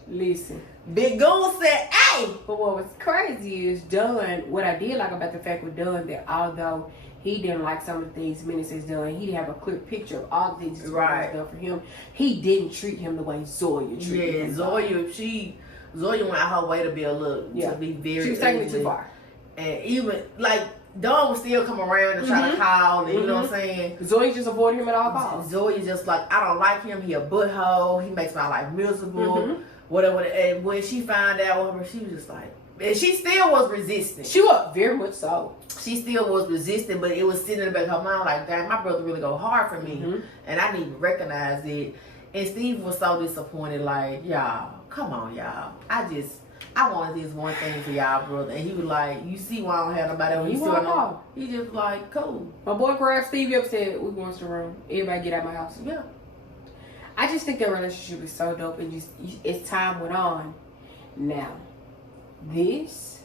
Listen. Big Goon said, hey! But what was crazy is Dunn, what I did like about the fact with Dunn, that although he didn't like some of the things Menace has done, he didn't have a clear picture of all the things he's done for him. He didn't treat him the way Zoya treated him. Zoya went out her way to be a little, to be very... She was taking it too far. And even, like, Dawn would still come around and try to call, and you know what I'm saying? Zoya just avoided him at all costs. Zoya just like, I don't like him, he a butthole, he makes my life miserable, whatever. And when she found out, she was just like, and she still was resistant. She was very much so. She still was resistant, but it was sitting in the back of her mind like, damn, my brother really go hard for me, and I need to recognize it. And Steve was so disappointed, like, y'all, come on, y'all. I wanted this one thing for y'all, brother. And he was like, you see why I don't have nobody else. He just like, cool. My boy grabbed Stevie up and said, we going to the room. Everybody get out of my house. Yeah. I just think their relationship is so dope. And just as time went on. Now, this,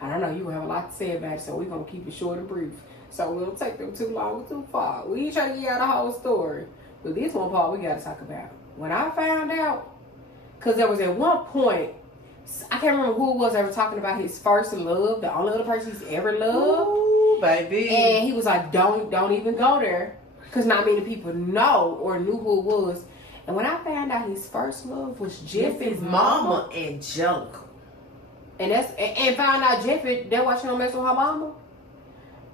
I don't know, you will have a lot to say about it. So we're going to keep it short and brief. So we don't take them too long or too far. We ain't trying to get out the whole story. But this one part we got to talk about. When I found out, because there was at one point, I can't remember who it was ever talking about his first love, the only other person he's ever loved. Ooh, baby. And he was like, don't even go there. Because not many people know or knew who it was. And when I found out his first love was Jeffy's mama, Angelica. And found out Jeffy, that why she don't mess with her mama.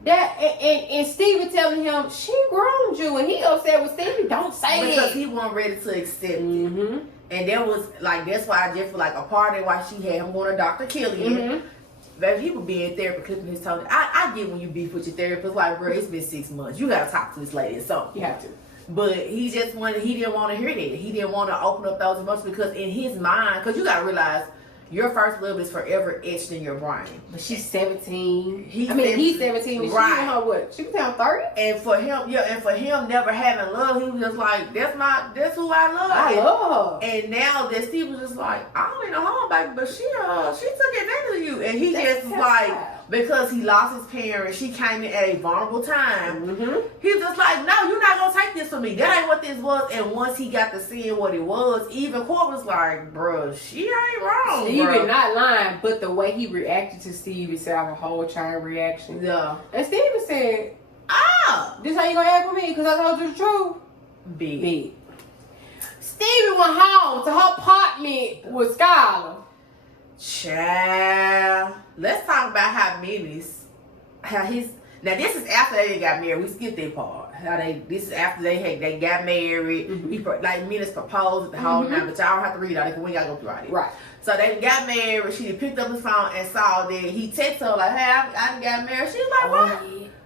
And Stevie telling him, she groomed you. And he upset with Stevie, don't say it. Because he wasn't ready to accept it. And that was like, that's why Jeff was like a part of why she had him going to Dr. Killian. Baby, he would be in therapy clipping his toenails. I get when you beef with your therapist, like, bro, it's been 6 months. You gotta talk to this lady. So you have to. But he didn't want to hear that. He didn't want to open up those emotions because in his mind, because you gotta realize your first love is forever etched in your brain. But she's 17. He's 17. And right. She on her what? She was down 30? And for him never having love, he was just like, that's who I love. I love her. And now that Steve was just like, I don't even know her, baby, but she took advantage of you. And he just like, because he lost his parents, she came in at a vulnerable time. He was just like, no, you're not gonna take this from me. That ain't what this was. And once he got to seeing what it was, even Court was like, bro, she ain't wrong. Stevie not lying, but the way he reacted to Stevie said a whole chain reaction. Yeah. And Stevie said, this how you gonna act with me? Because I told you the truth. Big. Stevie went home to her apartment with Skylar. Child. Let's talk about how Menace, how Now this is after they got married. We skipped that part. This is after they got married. Mm-hmm. He Menace proposed at the whole night, but y'all don't have to read all it because we ain't gotta go through all it. Right. So they got married. She picked up his phone and saw that he texted her like, "Hey, I done got married." She was like,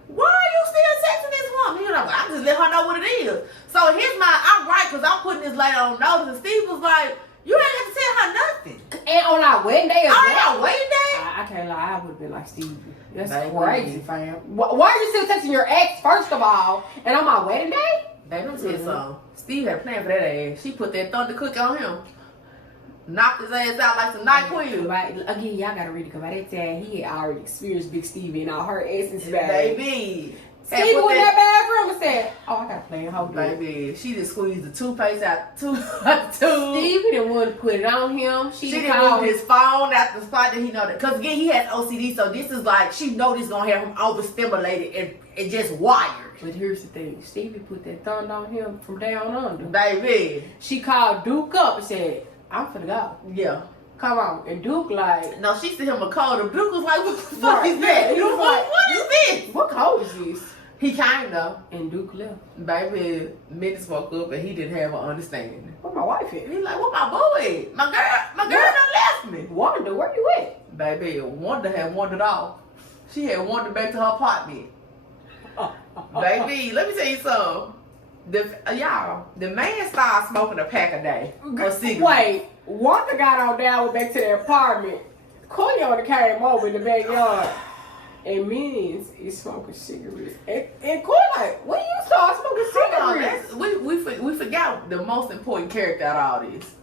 Why are you still texting this woman? He was like, "I just let her know what it is." So here's I'm right because I'm putting this lady on notice. And Steve was like, "You ain't have to tell her nothing." And on our wedding day as well. On our wedding day? I can't lie, I would have been like, Stevie, that's Baby. crazy, fam. Why are you still texting your ex, first of all, and on my wedding day? Baby, let me tell you something. Steve had a plan for that ass. She put that thunder cookie on him. Knocked his ass out like some NyQuil. Right. Again, y'all gotta read it because by that time he had already experienced Big Stevie and all her essence bag. Baby. Stevie went in that bathroom and said, "Oh, I gotta play a whole baby, she just squeezed the toothpaste out the tube. Stevie didn't want to put it on him. She didn't move his phone out the spot that he know that. Because again, he has OCD, so this is like, she know this gonna have him overstimulated and just wired. But here's the thing, Stevie put that thumb on him from down under. Baby. She called Duke up and said, "I'm finna go." Yeah. Come on. And Duke like... No, she sent him a code. And Duke was like, "What the fuck is that?" He was like, what is this? What code is this? He came though. And Duke left. Baby, Menace woke up and he didn't have an understanding. Where my wife at? He's like, "What my boy at? My girl done left me." Wanda, where you at? Baby, Wanda had wandered off. She had wandered back to her apartment. Baby, let me tell you something. The man started smoking a pack a day of cigarettes. Wait, Wanda got on down, went back to the apartment. Corleone came over in the backyard. And Menace is smoking cigarettes. And Corey like, when you start smoking cigarettes? We forgot the most important character out of all this.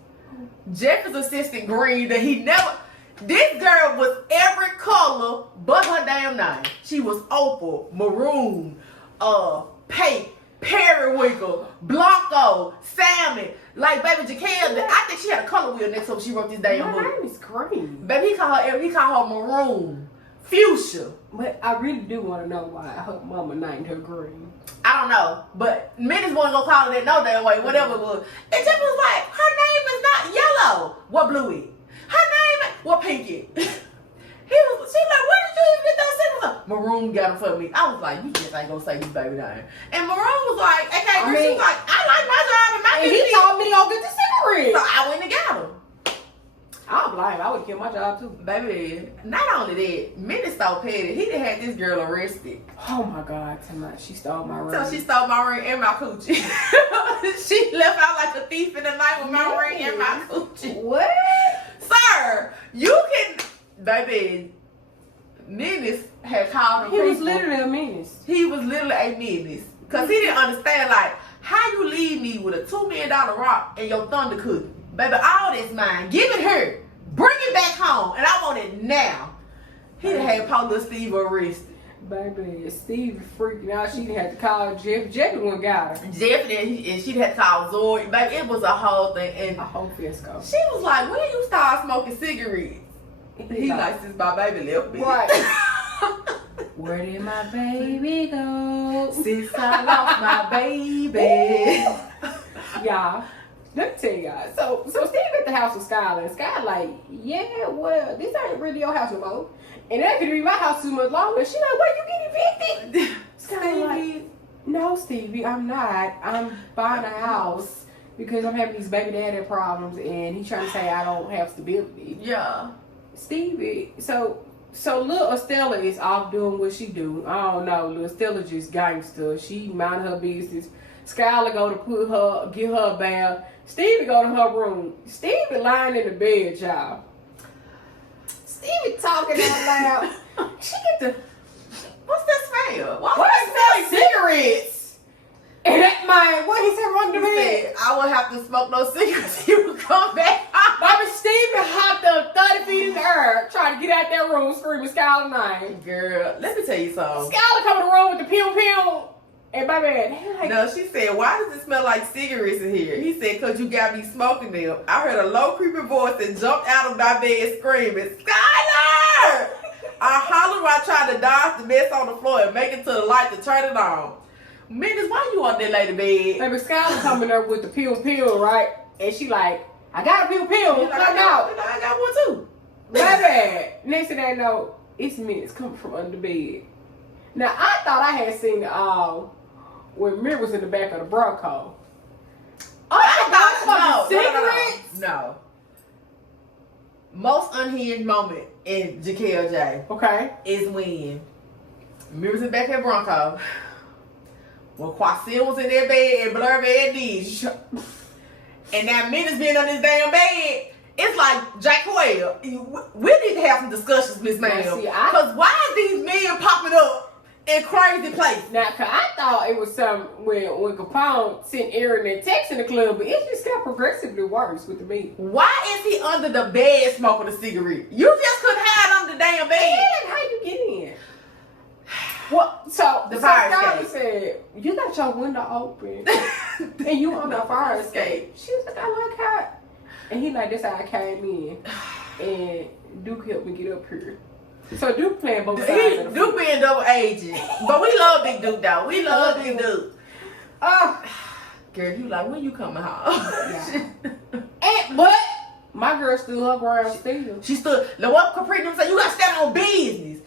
Jeff's assistant Green that he never... This girl was every color but her damn name. She was opal, maroon, pink, periwinkle, blanco, salmon. Like, baby, Jahquel, I think she had a color wheel next to her. She wrote this damn book. My name is Green. Baby, he called her maroon, fuchsia. But I really do want to know why her mama named her Green. I don't know, but Menace wasn't gonna call it that no damn way, whatever it was. And Jeff was like, her name is not yellow. What blue is? Her name, what pink is? She was like, where did you even get those signals? Maroon got them for me. I was like, you just ain't gonna say this baby name. And Maroon was like, okay, she was like, I like my job and my and he told me to go get the cigarettes. So I went and got them. I don't blame him. I would kill my job too. Baby, not only that, Menace so petty. He done had this girl arrested. Oh my God, tonight she stole my ring. So she stole my ring and my coochie. She left out like a thief in the night with my ring and my coochie. What? Sir, you can... Baby, Menace had called him. He was literally a menace. He was literally a menace. Because he didn't understand, like, how you leave me with a $2 million rock and your thunder cookie? Baby, all this mine. Give it her. Bring it back home. And I want it now. He done had Paula Steve arrested. Baby, Steve freaking out. She had to call Jeff. Jeff the one got her. Jeff and she'd have to call Zoe. Baby, it was a whole thing. And a whole fiasco. She was like, when you start smoking cigarettes? He like, since my baby left me. Right. Where did my baby go? Since I lost my baby. Y'all, let me tell y'all. So Steve at the house with Skylar. And Skylar like, yeah, well, this ain't really your house no more. And that could be my house too much longer. She like, what, you get evicted? Skylar like, no, Stevie, I'm not. I'm buying a house because I'm having these baby daddy problems and he's trying to say I don't have stability. Yeah. Stevie, so little Estella is off doing what she do. I don't know, little Estella just gangster. She mind her business. Skylar go to give her a bath. Stevie go to her room. Stevie lying in the bed, y'all. Stevie talking out loud. She get the, what's that smell? What that smell? Cigarettes. And that man, what he said wrong to me? I would have to smoke those cigarettes. He would come back. Baby, Stevie hopped up 30 feet in the air, trying to get out that room, screaming Skylar name. Girl, let me tell you something. Skylar come in the room with the pill. And baby, like, no, she said, why does it smell like cigarettes in here? He said, because you got me smoking them. I heard a low creepy voice that jumped out of my bed screaming, Skylar! I hollered while trying to dodge the mess on the floor and make it to the light to turn it on. Menace, why you on that lady bed? Baby, Skylar coming there with the pill, right? And she like, I got a pill. Like, Come out. I got one too. Baby, next thing I know, it's Menace coming from under the bed. Now, I thought I had seen it all when Mir was in the back of the Bronco. I thought cigarettes? No. Most unhinged moment in Jahquel J Okay. is when Mir was in the back of the Bronco. When Quasil was in their bed and Blur bed did. And that Menace being on this damn bed. It's like, Jahquel, we need to have some discussions, Miss Ma'am. Because why is these men popping up in crazy places? Now, cause I thought it was some when Capone sent Aaron that text in the club, but it just got progressively worse with the men. Why is he under the bed smoking a cigarette? You just couldn't hide under the damn bed. Man, how you get in? Well, so The fire Charlie escape. said, you got your window open and you on the fire escape. She was like, I like how. And he like, that's how I came in. And Duke helped me get up here. So Duke playing both sides of the Duke being double agent. But we love Big Duke though. We love Big Duke. Girl, you like, when you coming home? Yeah. But my girl stood her ground still. She stood. Now what Capri them say, you gotta stand on business.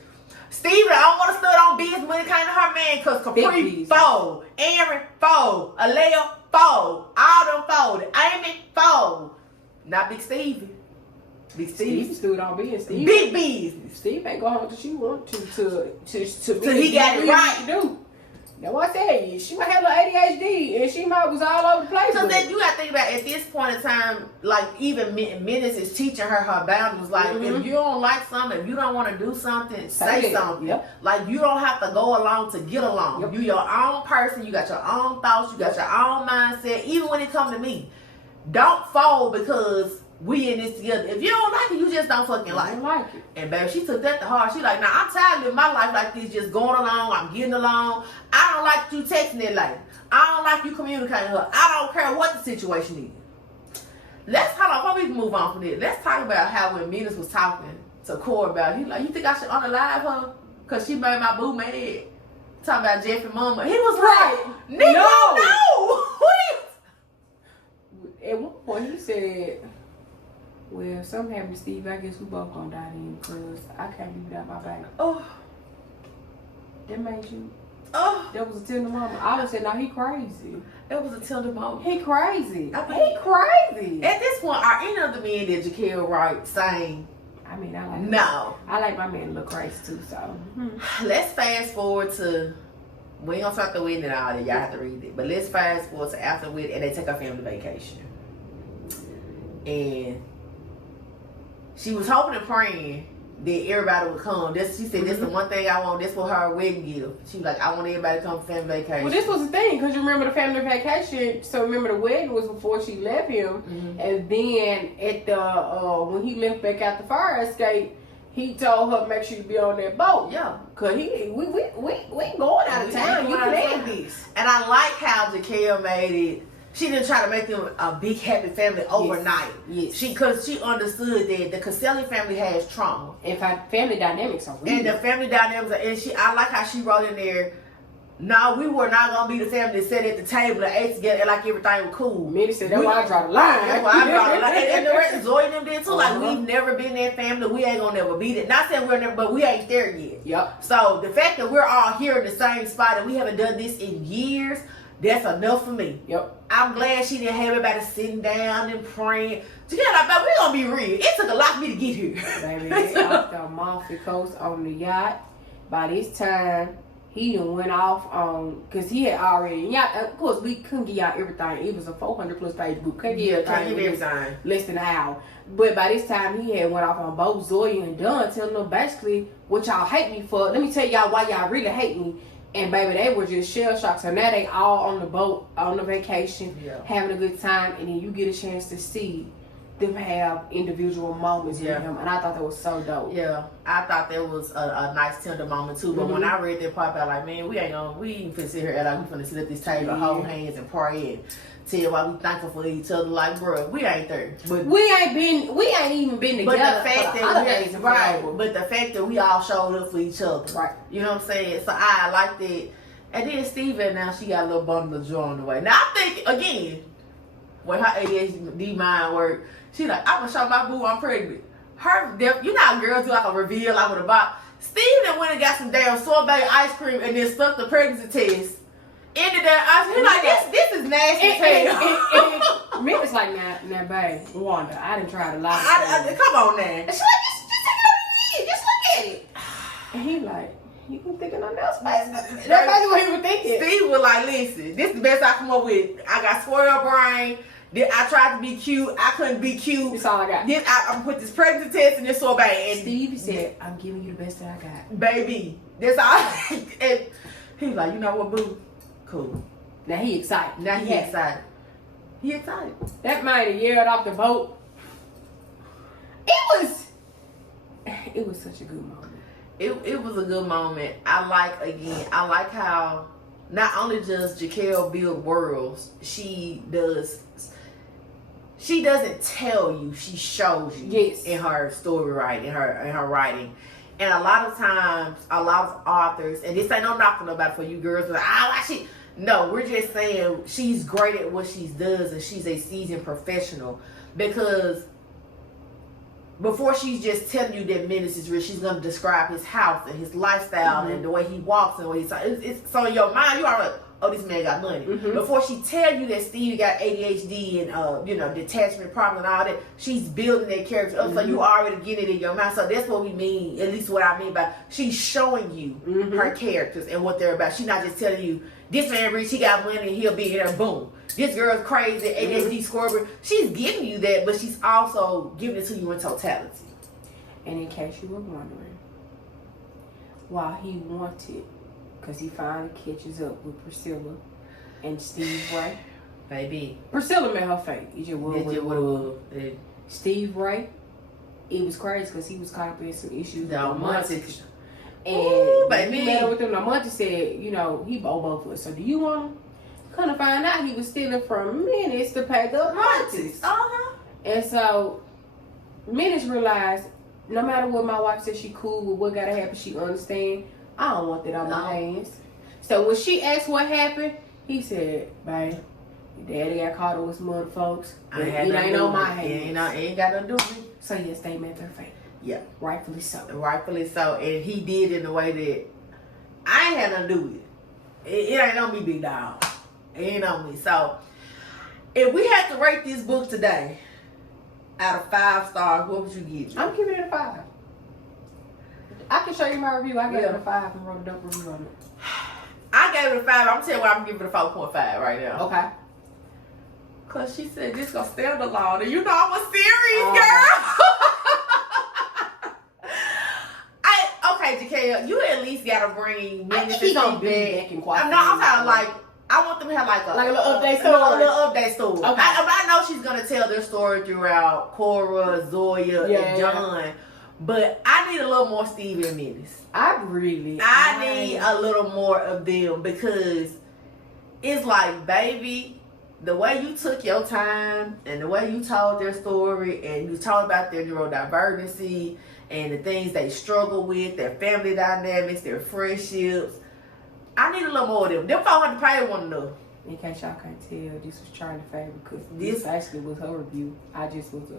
Stevie, I don't want to stand on business when it came to her man, because Capri fold, Aaron fold, Alea fold, all them folded, Amy fold. Not Big Stevie. Big Steve stood on business. Big business. Steve ain't go home till she want to Till he got it right. Do. Now what I said, she might have a little ADHD and she might was all over the place. Because then you gotta think about, at this point in time, like even Menace is teaching her boundaries. Like if you don't like something, if you don't want to do something, say something. Yep. Like you don't have to go along to get along. Yep. You your own person. You got your own thoughts. You got your own mindset. Even when it comes to me, don't fold because we in this together. If you don't like it, you just don't fucking like it. Like it. And baby, she took that to heart. She like, nah, I'm tired of living my life like this, just going along. I'm getting along. I don't like you texting it like. I don't like you communicating with her. I don't care what the situation is. Let's hold on, before we move on from this, let's talk about how when Menace was talking to Corey about it, he like, you think I should unalive her? Because she made my boo mad. Talking about Jeff and Mama. He was like, nigga, no. At one point he said, well, if something happened to Steve, I guess we both gonna die then because I can't be without my baby. Oh. That made you. Oh. That was a tender moment. I would say, no, he crazy. That was a tender moment. He crazy. I mean, he crazy. At this point, are any of the men that Jahquel right saying? I mean, I like. No. I like my man to look crazy too. So. Let's fast forward to. We ain't gonna start the wedding and all that. Y'all have to read it. But let's fast forward to after the wedding and they take a family vacation. And she was hoping and praying that everybody would come. She said, "This is the one thing I want. This was her wedding gift." She was like, "I want everybody to come for family vacation." Well, this was the thing, because you remember the family vacation. So remember the wedding was before she left him, and then at the when he left back out the fire escape, he told her make sure you be on that boat. Yeah, cause we ain't going out of town. You can this. And I like how Jahquel made it. She didn't try to make them a big happy family overnight. Yes. Because she understood that the Caselli family has trauma. In fact, family dynamics are real. And the family dynamics I like how she wrote in there, no, we were not gonna be the family that sat at the table and ate together and like everything was cool. Menace said that's why I draw the line. That's why I draw the line. And the rest of Zoe and them did too. Like we've never been that family. We ain't gonna never be that. Not saying we're never, but we ain't there yet. Yep. So the fact that we're all here in the same spot and we haven't done this in years, that's enough for me. Yep. I'm glad she didn't have everybody sitting down and praying. Together, but we're gonna be real. It took a lot for me to get here. Baby, they off the Amalfi Coast on the yacht. By this time, he done went off on, because he had already, of course, we couldn't give y'all everything. It was a 400 plus page book. Couldn't give everything. Less than an hour. But by this time, he had went off on both Zoe and Dunn, telling them basically what y'all hate me for. Let me tell y'all why y'all really hate me. And baby, they were just shell shocked. So now they all on the boat, on the vacation, having a good time. And then you get a chance to see them have individual moments with him. And I thought that was so dope. Yeah, I thought that was a nice tender moment too. But when I read that part, I was like, man, we ain't finna sit here and like we finna sit at this table, hold hands and pray and tell why we thankful for each other. Like, bro, we ain't there. But we ain't even been together. But the fact that but the fact that we all showed up for each other. Right. You know what I'm saying? So I like that. And then Stevie, now she got a little bundle of joy on the way. Now I think again, when her ADHD mind work, she like, I'm gonna show my boo I'm pregnant. You know how girls do like a reveal like with a box. Steve then went and got some damn sorbet ice cream and then stuck the pregnancy test into that ice cream. He's like, this is nasty as hell. Me was like, now, babe, Wanda, I done tried a lot of things. Come on now. And she's like, just look at it. And he like, you been thinking on else, baby? That's basically what he was thinking. Steve was like, listen, this is the best I come up with. I got squirrel brain. I tried to be cute. I couldn't be cute. That's all I got. Then I put this pregnancy test in this sorbet. And Stevie said, I'm giving you the best that I got. Baby, that's all. And he was like, you know what, boo? Cool. Now he excited. Now he excited. He excited. That man yelled off the boat. It was such a good moment. It was a good moment. I like how not only does Jahquel build worlds, she doesn't tell you, she shows you. Yes. In her story writing, in her writing. And a lot of times, a lot of authors, and this ain't no knocking about for you girls, but no, we're just saying she's great at what she does and she's a seasoned professional, because before she's just telling you that Menace is rich, she's going to describe his house and his lifestyle and the way he walks and the way he's it's so in your mind you are like, oh, this man got money. Before she tell you that Stevie got ADHD and detachment problem and all that, she's building that character up, so you already get it in your mind. So that's what we mean, at least what I mean by she's showing you her characters and what they're about. She's not just telling you this man rich, he got money and he'll be in there, boom. This girl's crazy, ADHD scorpion. She's giving you that, but she's also giving it to you in totality. And in case you were wondering, while he wanted, because he finally catches up with Priscilla and Steve Raye. Baby. Priscilla met her fate. It just was. Steve Raye, it was crazy because he was caught up in some issues with Monty. And baby, he met her with him. Now Monty said, he both of us. So do you want him? Kind of find out he was stealing from Menace to pay the Monty. And so Menace realized, no matter what my wife said, she cool with what gotta happen, she understand. I don't want that on my hands. So when she asked what happened, he said, babe, your daddy got caught up with some other folks. It ain't on my hands. It ain't got nothing to do with me. So yes, they met their fate. Yeah. Rightfully so. Rightfully so. And he did in a way that I ain't had nothing to do with it. It ain't on me, big dog. It ain't on me. So if we had to rate this book today out of 5 stars, what would you give it? I'm giving it a 5. I can show you my review. I gave it a 5 and wrote a dope review on it. I gave it a 5. I'm gonna tell you why I'm giving it a 4.5 right now. Okay. Cause she said this gonna stand alone, and you know I'm a serious girl. Okay, Jahquel, you at least gotta bring Menace back in quite. I'm talking like I want them to have like a little update story. A little update story. Okay. I know she's gonna tell their story throughout Cora, Zoya, and John. But I need a little more Stevie and Menace. I need a little more of them, because it's like, baby, the way you took your time and the way you told their story and you talked about their neurodivergence and the things they struggle with, their family dynamics, their friendships. I need a little more of them. Them folks have to pay one another. In case y'all can't tell, this was Charlie favor, because this actually was her review. I just was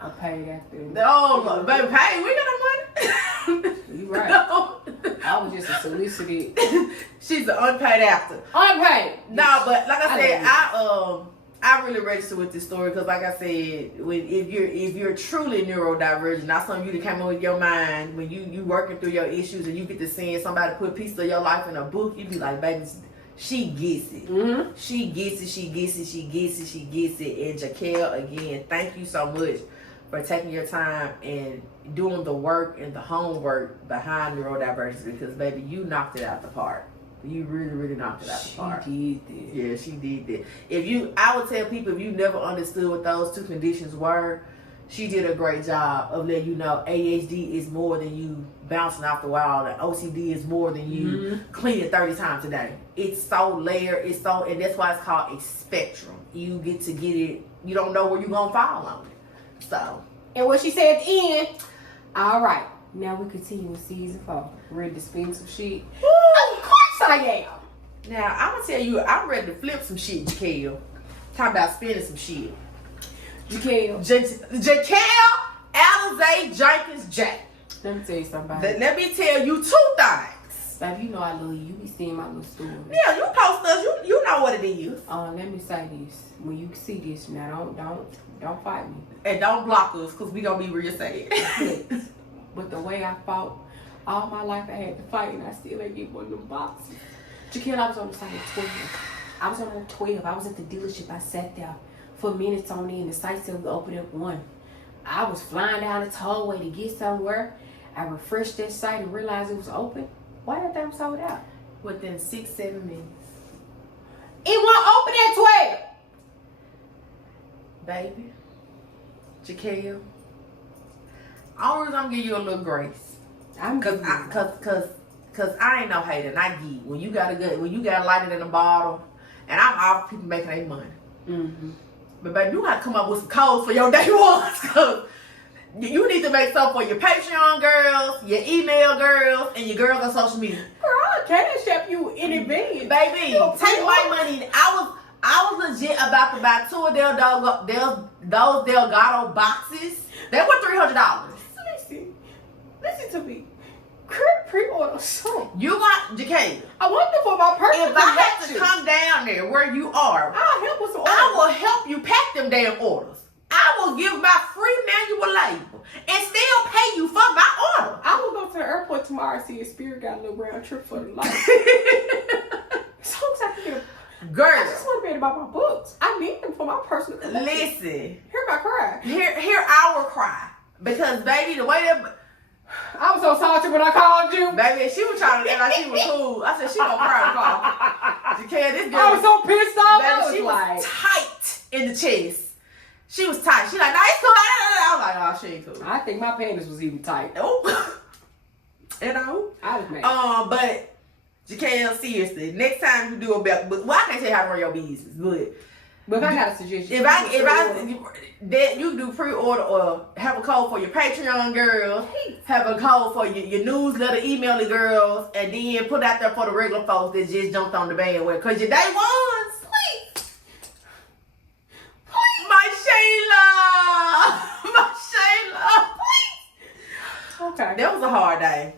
a paid after. No, baby, pay. We got no money. You right. No. I was just a solicited. She's an unpaid actor. Unpaid. No, but like I said, I really registered with this story because, like I said, if you're truly neurodivergent, not something you that came up with your mind when you working through your issues and you get to seeing somebody put a piece of your life in a book, you be like, baby, she gets it. Mm-hmm. She gets it. She gets it. She gets it. She gets it. And Jahquel, again, thank you so much for taking your time and doing the work and the homework behind neurodivergence, because baby, you knocked it out the park. You really, really knocked it out the park. She did that. Yeah, she did that. I would tell people, if you never understood what those 2 conditions were, she did a great job of letting you know ADHD is more than you bouncing off the wall, and OCD is more than you cleaning 30 times a day. It's so layered, and that's why it's called a spectrum. You get to get it, you don't know where you're gonna fall on it. So, and what she said at the end, all right, now we continue with season 4. Ready to spin some shit? Woo! Of course I am. Now, I'm gonna tell you, I'm ready to flip some shit, Jahquel. Talking about spinning some shit. Jahquel Alizé Jenkins J. Let me tell you something. Baby. Let me tell you 2 things. Baby, you know I love you. You be seeing my little story. Yeah, you post us. You know what it is. Let me say this. When you see this, now don't fight me. And don't block us, because we going to be real sad. But the way I fought, all my life I had to fight, and I still ain't get one of them boxes. Jahquel, I was on the side of 12. I was on 12. I was at the dealership. I sat there for minutes on end. The site said we opened at 1. I was flying down the tollway to get somewhere. I refreshed that site and realized it was open. Why that thing sold out? Within 6-7 minutes. It wasn't open at 12. Baby, Jahquel, only reason I'm giving you a little grace. Cause I ain't no hater, and I get it. When you got lighted in a bottle, and I'm all for people making their money. Mm-hmm. But baby, you gotta come up with some codes for your day ones, cause you need to make something for your Patreon girls, your email girls, and your girls on social media. Girl, I cash app you in advance. Baby, take my money. I was legit about to buy 2 of those Delgado boxes. They were $300. Listen to me. Pre-order something. You got Jahquel. I want them for my personal If I had collection. to come down there where you are, I'll help with some orders. I will help you pack them damn orders. I will give my free manual label and still pay you for my order. I will go to the airport tomorrow and see if Spirit got a little round trip for the life. So I can get Girl, I just want to be able to buy my books. I need them for my personal collection. listen. Hear my cry. Hear our cry. Because baby, the way that I was so salty when I called you. baby, she was trying to act like she was cool. I said she gonna cry and call. Jahquel, this girl I was so pissed off. baby, I was she like, was tight in the chest. She was tight. She like, nah, it's cool. I was like, oh, she ain't cool. I think my panties was even tight. Oh. You know? I was mad. But Jahquel, seriously, next time you do a belt, well, I can't tell you how to run your business, But if I got a suggestion, that you do pre-order or have a code for your Patreon girls, have a code for your newsletter emailing girls, and then put out there for the regular folks that just jumped on the bandwagon. Cause your day ones, please, my Shayla, please. okay, That was a hard day.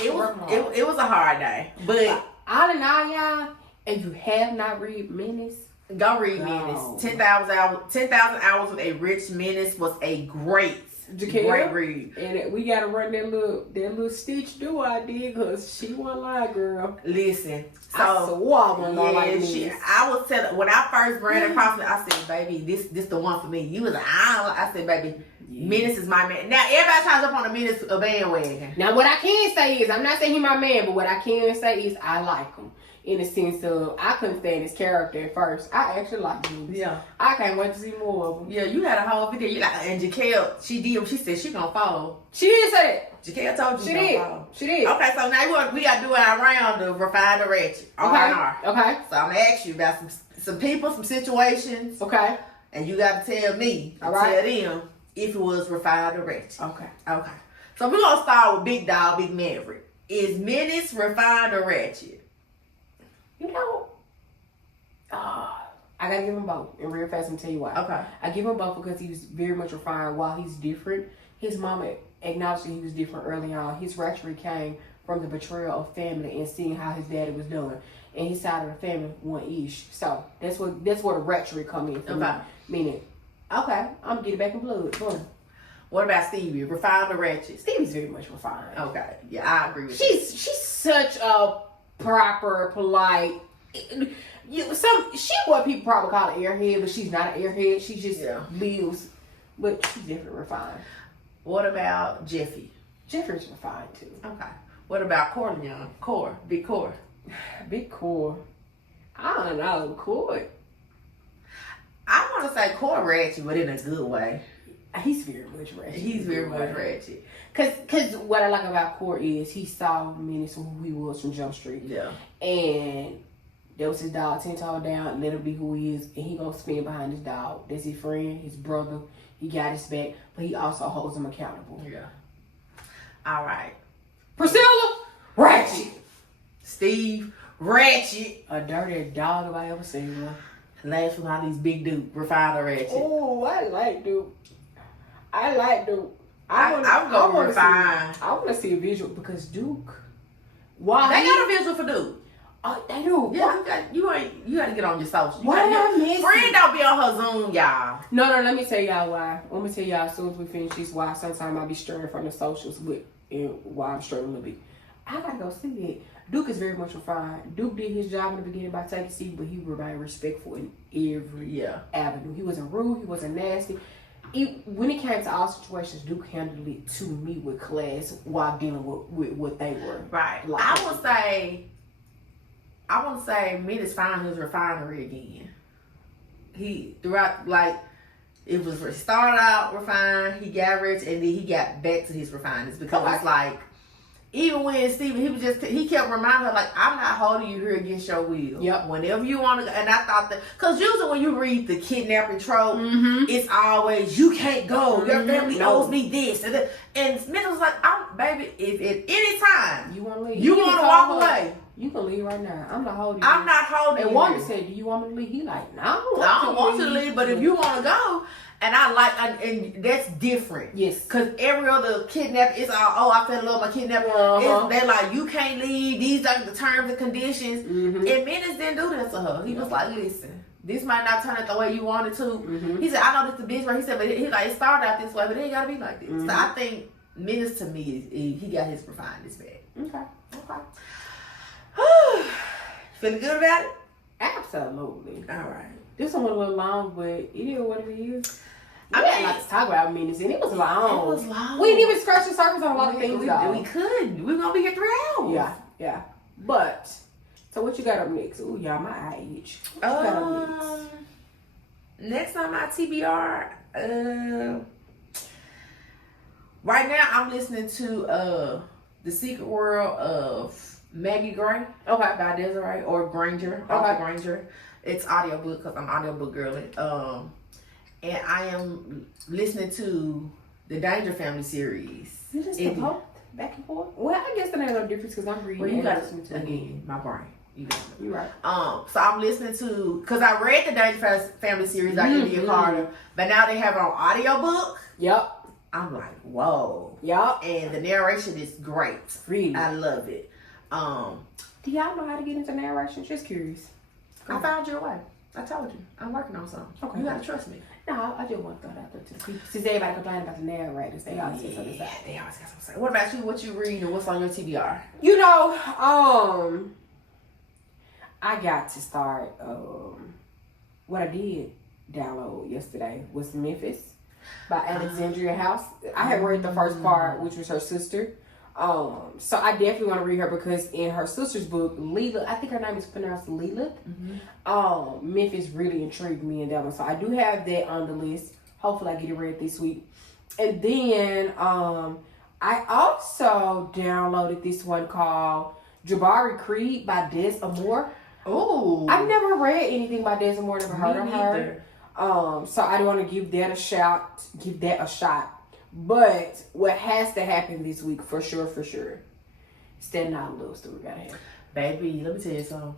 It was a hard day, but all in all, y'all, if you have not read Menace, go read Menace. 10,000 hours with a Rich Menace was a great read. And we gotta run that little Stitch do I did, cause she wasn't lying, girl. Listen, I swore I wasn't gonna like Menace. I was telling when I first ran across it, I said, "Baby, this the one for me." You was like, I said, "Baby, Menace is my man." Now everybody tries up on the Menace bandwagon. Now what I can say is, I'm not saying he's my man, but what I can say is I like him. In the sense of, I couldn't stand his character at first. I actually like him. Yeah. I can't wait to see more of him. Yeah, you had a whole video. You like, and Jahquel, she said she gonna follow. She did say that. Jahquel told you She gonna did. follow. She did. Okay, so now we gotta do our round of refine the ratchet. R&R. Okay. So I'm gonna ask you about some people, some situations. Okay. And you gotta tell me, tell them if it was refined or ratchet. Okay. Okay. So we're gonna start with Big Dog, Big Maverick. Is Menace refined or ratchet? You know, I gotta give him both. And real fast, I'm gonna tell you why. Okay. I give him both because he was very much refined. While he's different, his mama acknowledged that he was different early on. His ratchetry came from the betrayal of family and seeing how his daddy was doing. And his side of the family one-ish. So that's where the ratchetry come in for me. Meaning, okay, I'm gonna get it back in blood. Boom. What about Stevie? Refined or ratchet? Stevie's very much refined. Okay. Yeah, I agree with She's such a proper, polite. She what people probably call an airhead, but she's not an airhead. She just lives, but she's different, refined. What about Jeffy? Jeffrey's refined too. Okay. What about Corleone? Big Core. Big Core. I don't know, Core. I want to say Core ratchet, but in a good way. He's very much ratchet. He's very much ratchet. Cause what I like about Core is he saw Menace for who he was from Jump Street. Yeah. And that was his dog, 10 toes down, let him be who he is, and he gonna stand behind his dog. That's his friend, his brother. He got his back, but he also holds him accountable. Yeah. All right. Priscilla, ratchet. Steve, ratchet. A dirty dog if I ever seen one. Last one, all these big dudes, refined or ratchet. Oh, I like Duke. I I'm going refine. I want to see a visual because Duke. Why They got a visual for Duke. Oh, they do. Yeah, you got to get on your social. Why did I miss Friend it? don't be on her Zoom, y'all. No, let me tell y'all why. Let me tell y'all as soon as we finish this why sometimes I be straying from the socials and why I'm struggling a bit. I gotta go see it. Duke is very much refined. Duke did his job in the beginning by taking Stevie, but he remained respectful in every avenue. He wasn't rude. He wasn't nasty. When it came to all situations, Duke handled it to me with class while dealing with what they were. Right. Like, I want to say Menace found his refinery again. He throughout it was started out refined. He got rich, and then he got back to his refinements because it's like. Even when Stevie, he kept reminding her, like, I'm not holding you here against your will. Yep. Whenever you want to go. And I thought that, because usually when you read the kidnapping trope, it's always, you can't go. Your family owes me this. And Smith was like, baby, if at any time you want to leave, you want to walk away, you can leave right now. I'm not holding you. I'm not holding you. And Wanda said, do you want me to leave? He like, no, I don't want you to leave, but if you want to go. And and that's different. Yes. Because every other kidnap is all, I fell in love with my kidnapper. They're like, you can't leave. These are the terms and conditions. And Menace didn't do that to her. He was like, listen, this might not turn out the way you wanted to. He said, I know this is the bitch, but he said, but it started out this way, but it ain't got to be like this. So I think Menace, to me, he got his refinedness back. Okay. Feeling good about it? Absolutely. All right. This one was a little long, but it is what it is. I had a lot to talk about Menace, and it was long. We didn't even scratch the surface on a lot of things, though. We could. We're going to be here 3 hours. Yeah. But, so what you got up next? Ooh, y'all, my eye itch. What you got up next on my TBR, right now I'm listening to The Secret World of Maggie Gray. Okay. By Desiree or Granger. Okay. Granger. It's audiobook because I'm audiobook girly. And I am listening to the Danger Family series. You listen to both? Back and forth? Well, I guess there ain't no difference because I'm reading. Well, you got to again, my brain. You're right. So I'm listening to, because I read the Danger Family series by India Carter, but now they have it on audiobook. Yep. I'm like, whoa. Yep. And the narration is great. Really? I love it. Do y'all know how to get into narration? Just curious. I found your way. I told you. I'm working on something. Okay. You gotta trust me. No, I just want to throw that out there to the people. Since everybody complain about the narrators, they always say something. They always got something to say. What about you? What you reading and what's on your TBR? You know, I got to start, what I did download yesterday was Memphis by Alexandria House. I had read the first part, which was her sister. So I definitely want to read her because in her sister's book, Leela, I think her name is pronounced Leela. Memphis really intrigued me in that one. So I do have that on the list. Hopefully I get it read this week. And then I also downloaded this one called Jabari Creed by Des Amore. Oh, I've never read anything by Des Amore, never heard of her. So I do want to give that a shot. But what has to happen this week, for sure, Standing Out Love Story gotta happen. Baby, let me tell you something.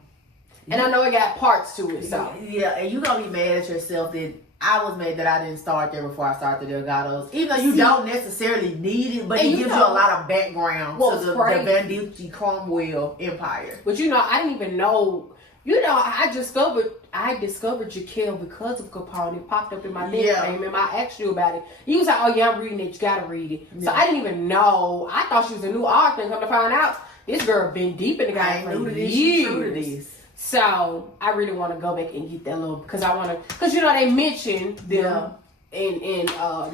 And I know it got parts to it, so. Yeah, and you gonna be mad at yourself that I was mad that I didn't start there before I started the Delgados. Even though you don't necessarily need it, but it gives you a lot of background to the Banducci Cromwell Empire. But I didn't even know. I discovered Jahquel because of Capone. It popped up in my name and I asked you about it. You was like, oh yeah, I'm reading it. You gotta read it. Yeah. So I didn't even know. I thought she was a new author, and come to find out, this girl been deep in the game for years. So I really want to go back and get that little, because they mentioned them in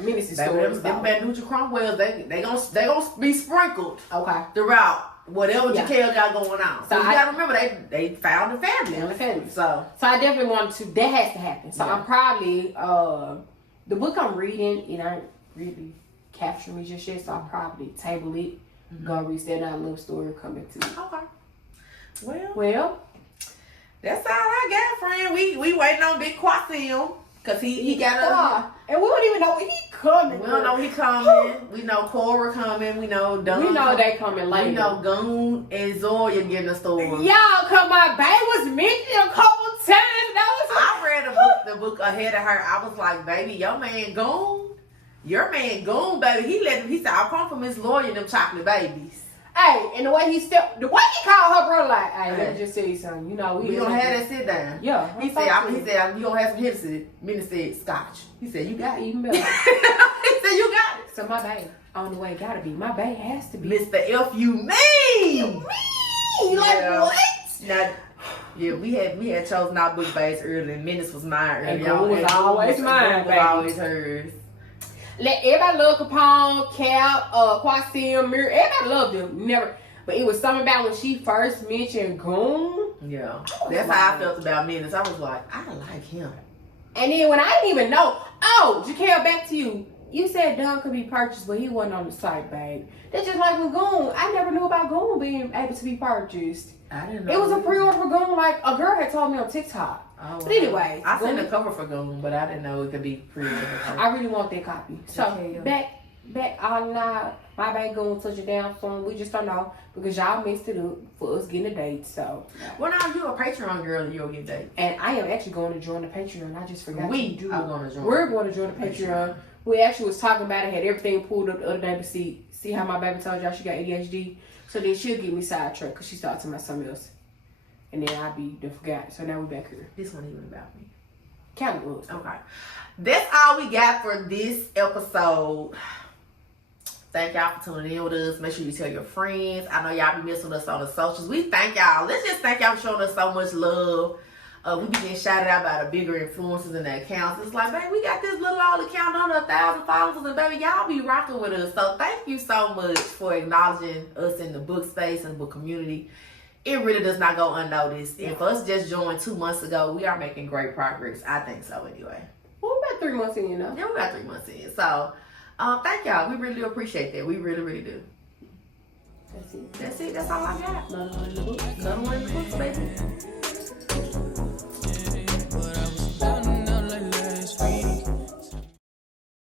Menace's stories. Them Banducci Cromwells, they gonna be sprinkled throughout whatever Jahquel got going on. So you gotta remember they found the family. So I definitely want to. That has to happen. So I'm probably the book I'm reading, it ain't really capturing me just yet. So I'll probably table it, go read Standing Out Love Story, come back to it. Okay. Well, that's all I got, friend. We waiting on Big Quasim. Cause he got and we don't even know when he coming. We don't know he coming. We know Cora coming. We know Dunn. We know they coming later. We know Goon and Zoya getting a story. Y'all, cause my baby was mentioned a couple times. I read the book ahead of her. I was like, baby, your man Goon, Your man Goon, baby, he said, I come from his lawyer and them chocolate babies. Hey, and the way he called her brother, like, hey, let me just say something. You know, we gonna have that sit down. Yeah. He said, you gonna have some Hennessy. Menace said, Scotch. He said, you got it. Even better. He said, you got it. So my baby, on the way, gotta be. My baby has to be. Mr. F you mean? Like what? Now, yeah, we had chosen our book bags early, and Menace was mine early. And Goon was always mine, baby. Always hers. Let everybody love Capone, Cap, Quasim, Mir. Everybody loved them. Never. But it was something about when she first mentioned Goon. Yeah. That's how I felt about Menace. I was like, I like him. And then when I didn't even know, Jahquel, back to you. You said Don could be purchased, but he wasn't on the site, babe. That's just like with Goon. I never knew about Goon being able to be purchased. I didn't know. It was a pre-order for Goon, like a girl had told me on TikTok. Oh, but anyway, I seen the cover for Goon, but I didn't know it could be pre-ordered. I really want that copy. So back on my baby Goon touch it down soon. We just don't know because y'all messed it up for us getting a date. So well, now you a Patreon girl and you'll get dates. And I am actually going to join the Patreon. I just forgot. We're going to join. We're going to join the Patreon. We actually was talking about it. Had everything pulled up the other day to see how my baby told y'all she got ADHD. So then she'll get me sidetracked because she started talking about something else. And then I'll be forgot. So now we're back here. This one even about me. Kind of was. Okay. That's all we got for this episode. Thank y'all for tuning in with us. Make sure you tell your friends. I know y'all be missing us on the socials. We thank y'all. Let's just thank y'all for showing us so much love. We be getting shouted out by the bigger influencers in the accounts. It's like, baby, we got this little old account under 1,000 followers, and baby, y'all be rocking with us. So thank you so much for acknowledging us in the book space and book community. It really does not go unnoticed. And for us just joined 2 months ago, we are making great progress. I think so anyway. Well, we're about 3 months in, you know. Yeah, we're about 3 months in. So thank y'all. We really do appreciate that. We really, really do. That's it. That's it. That's all I got. Another one in the book. Another one in the book.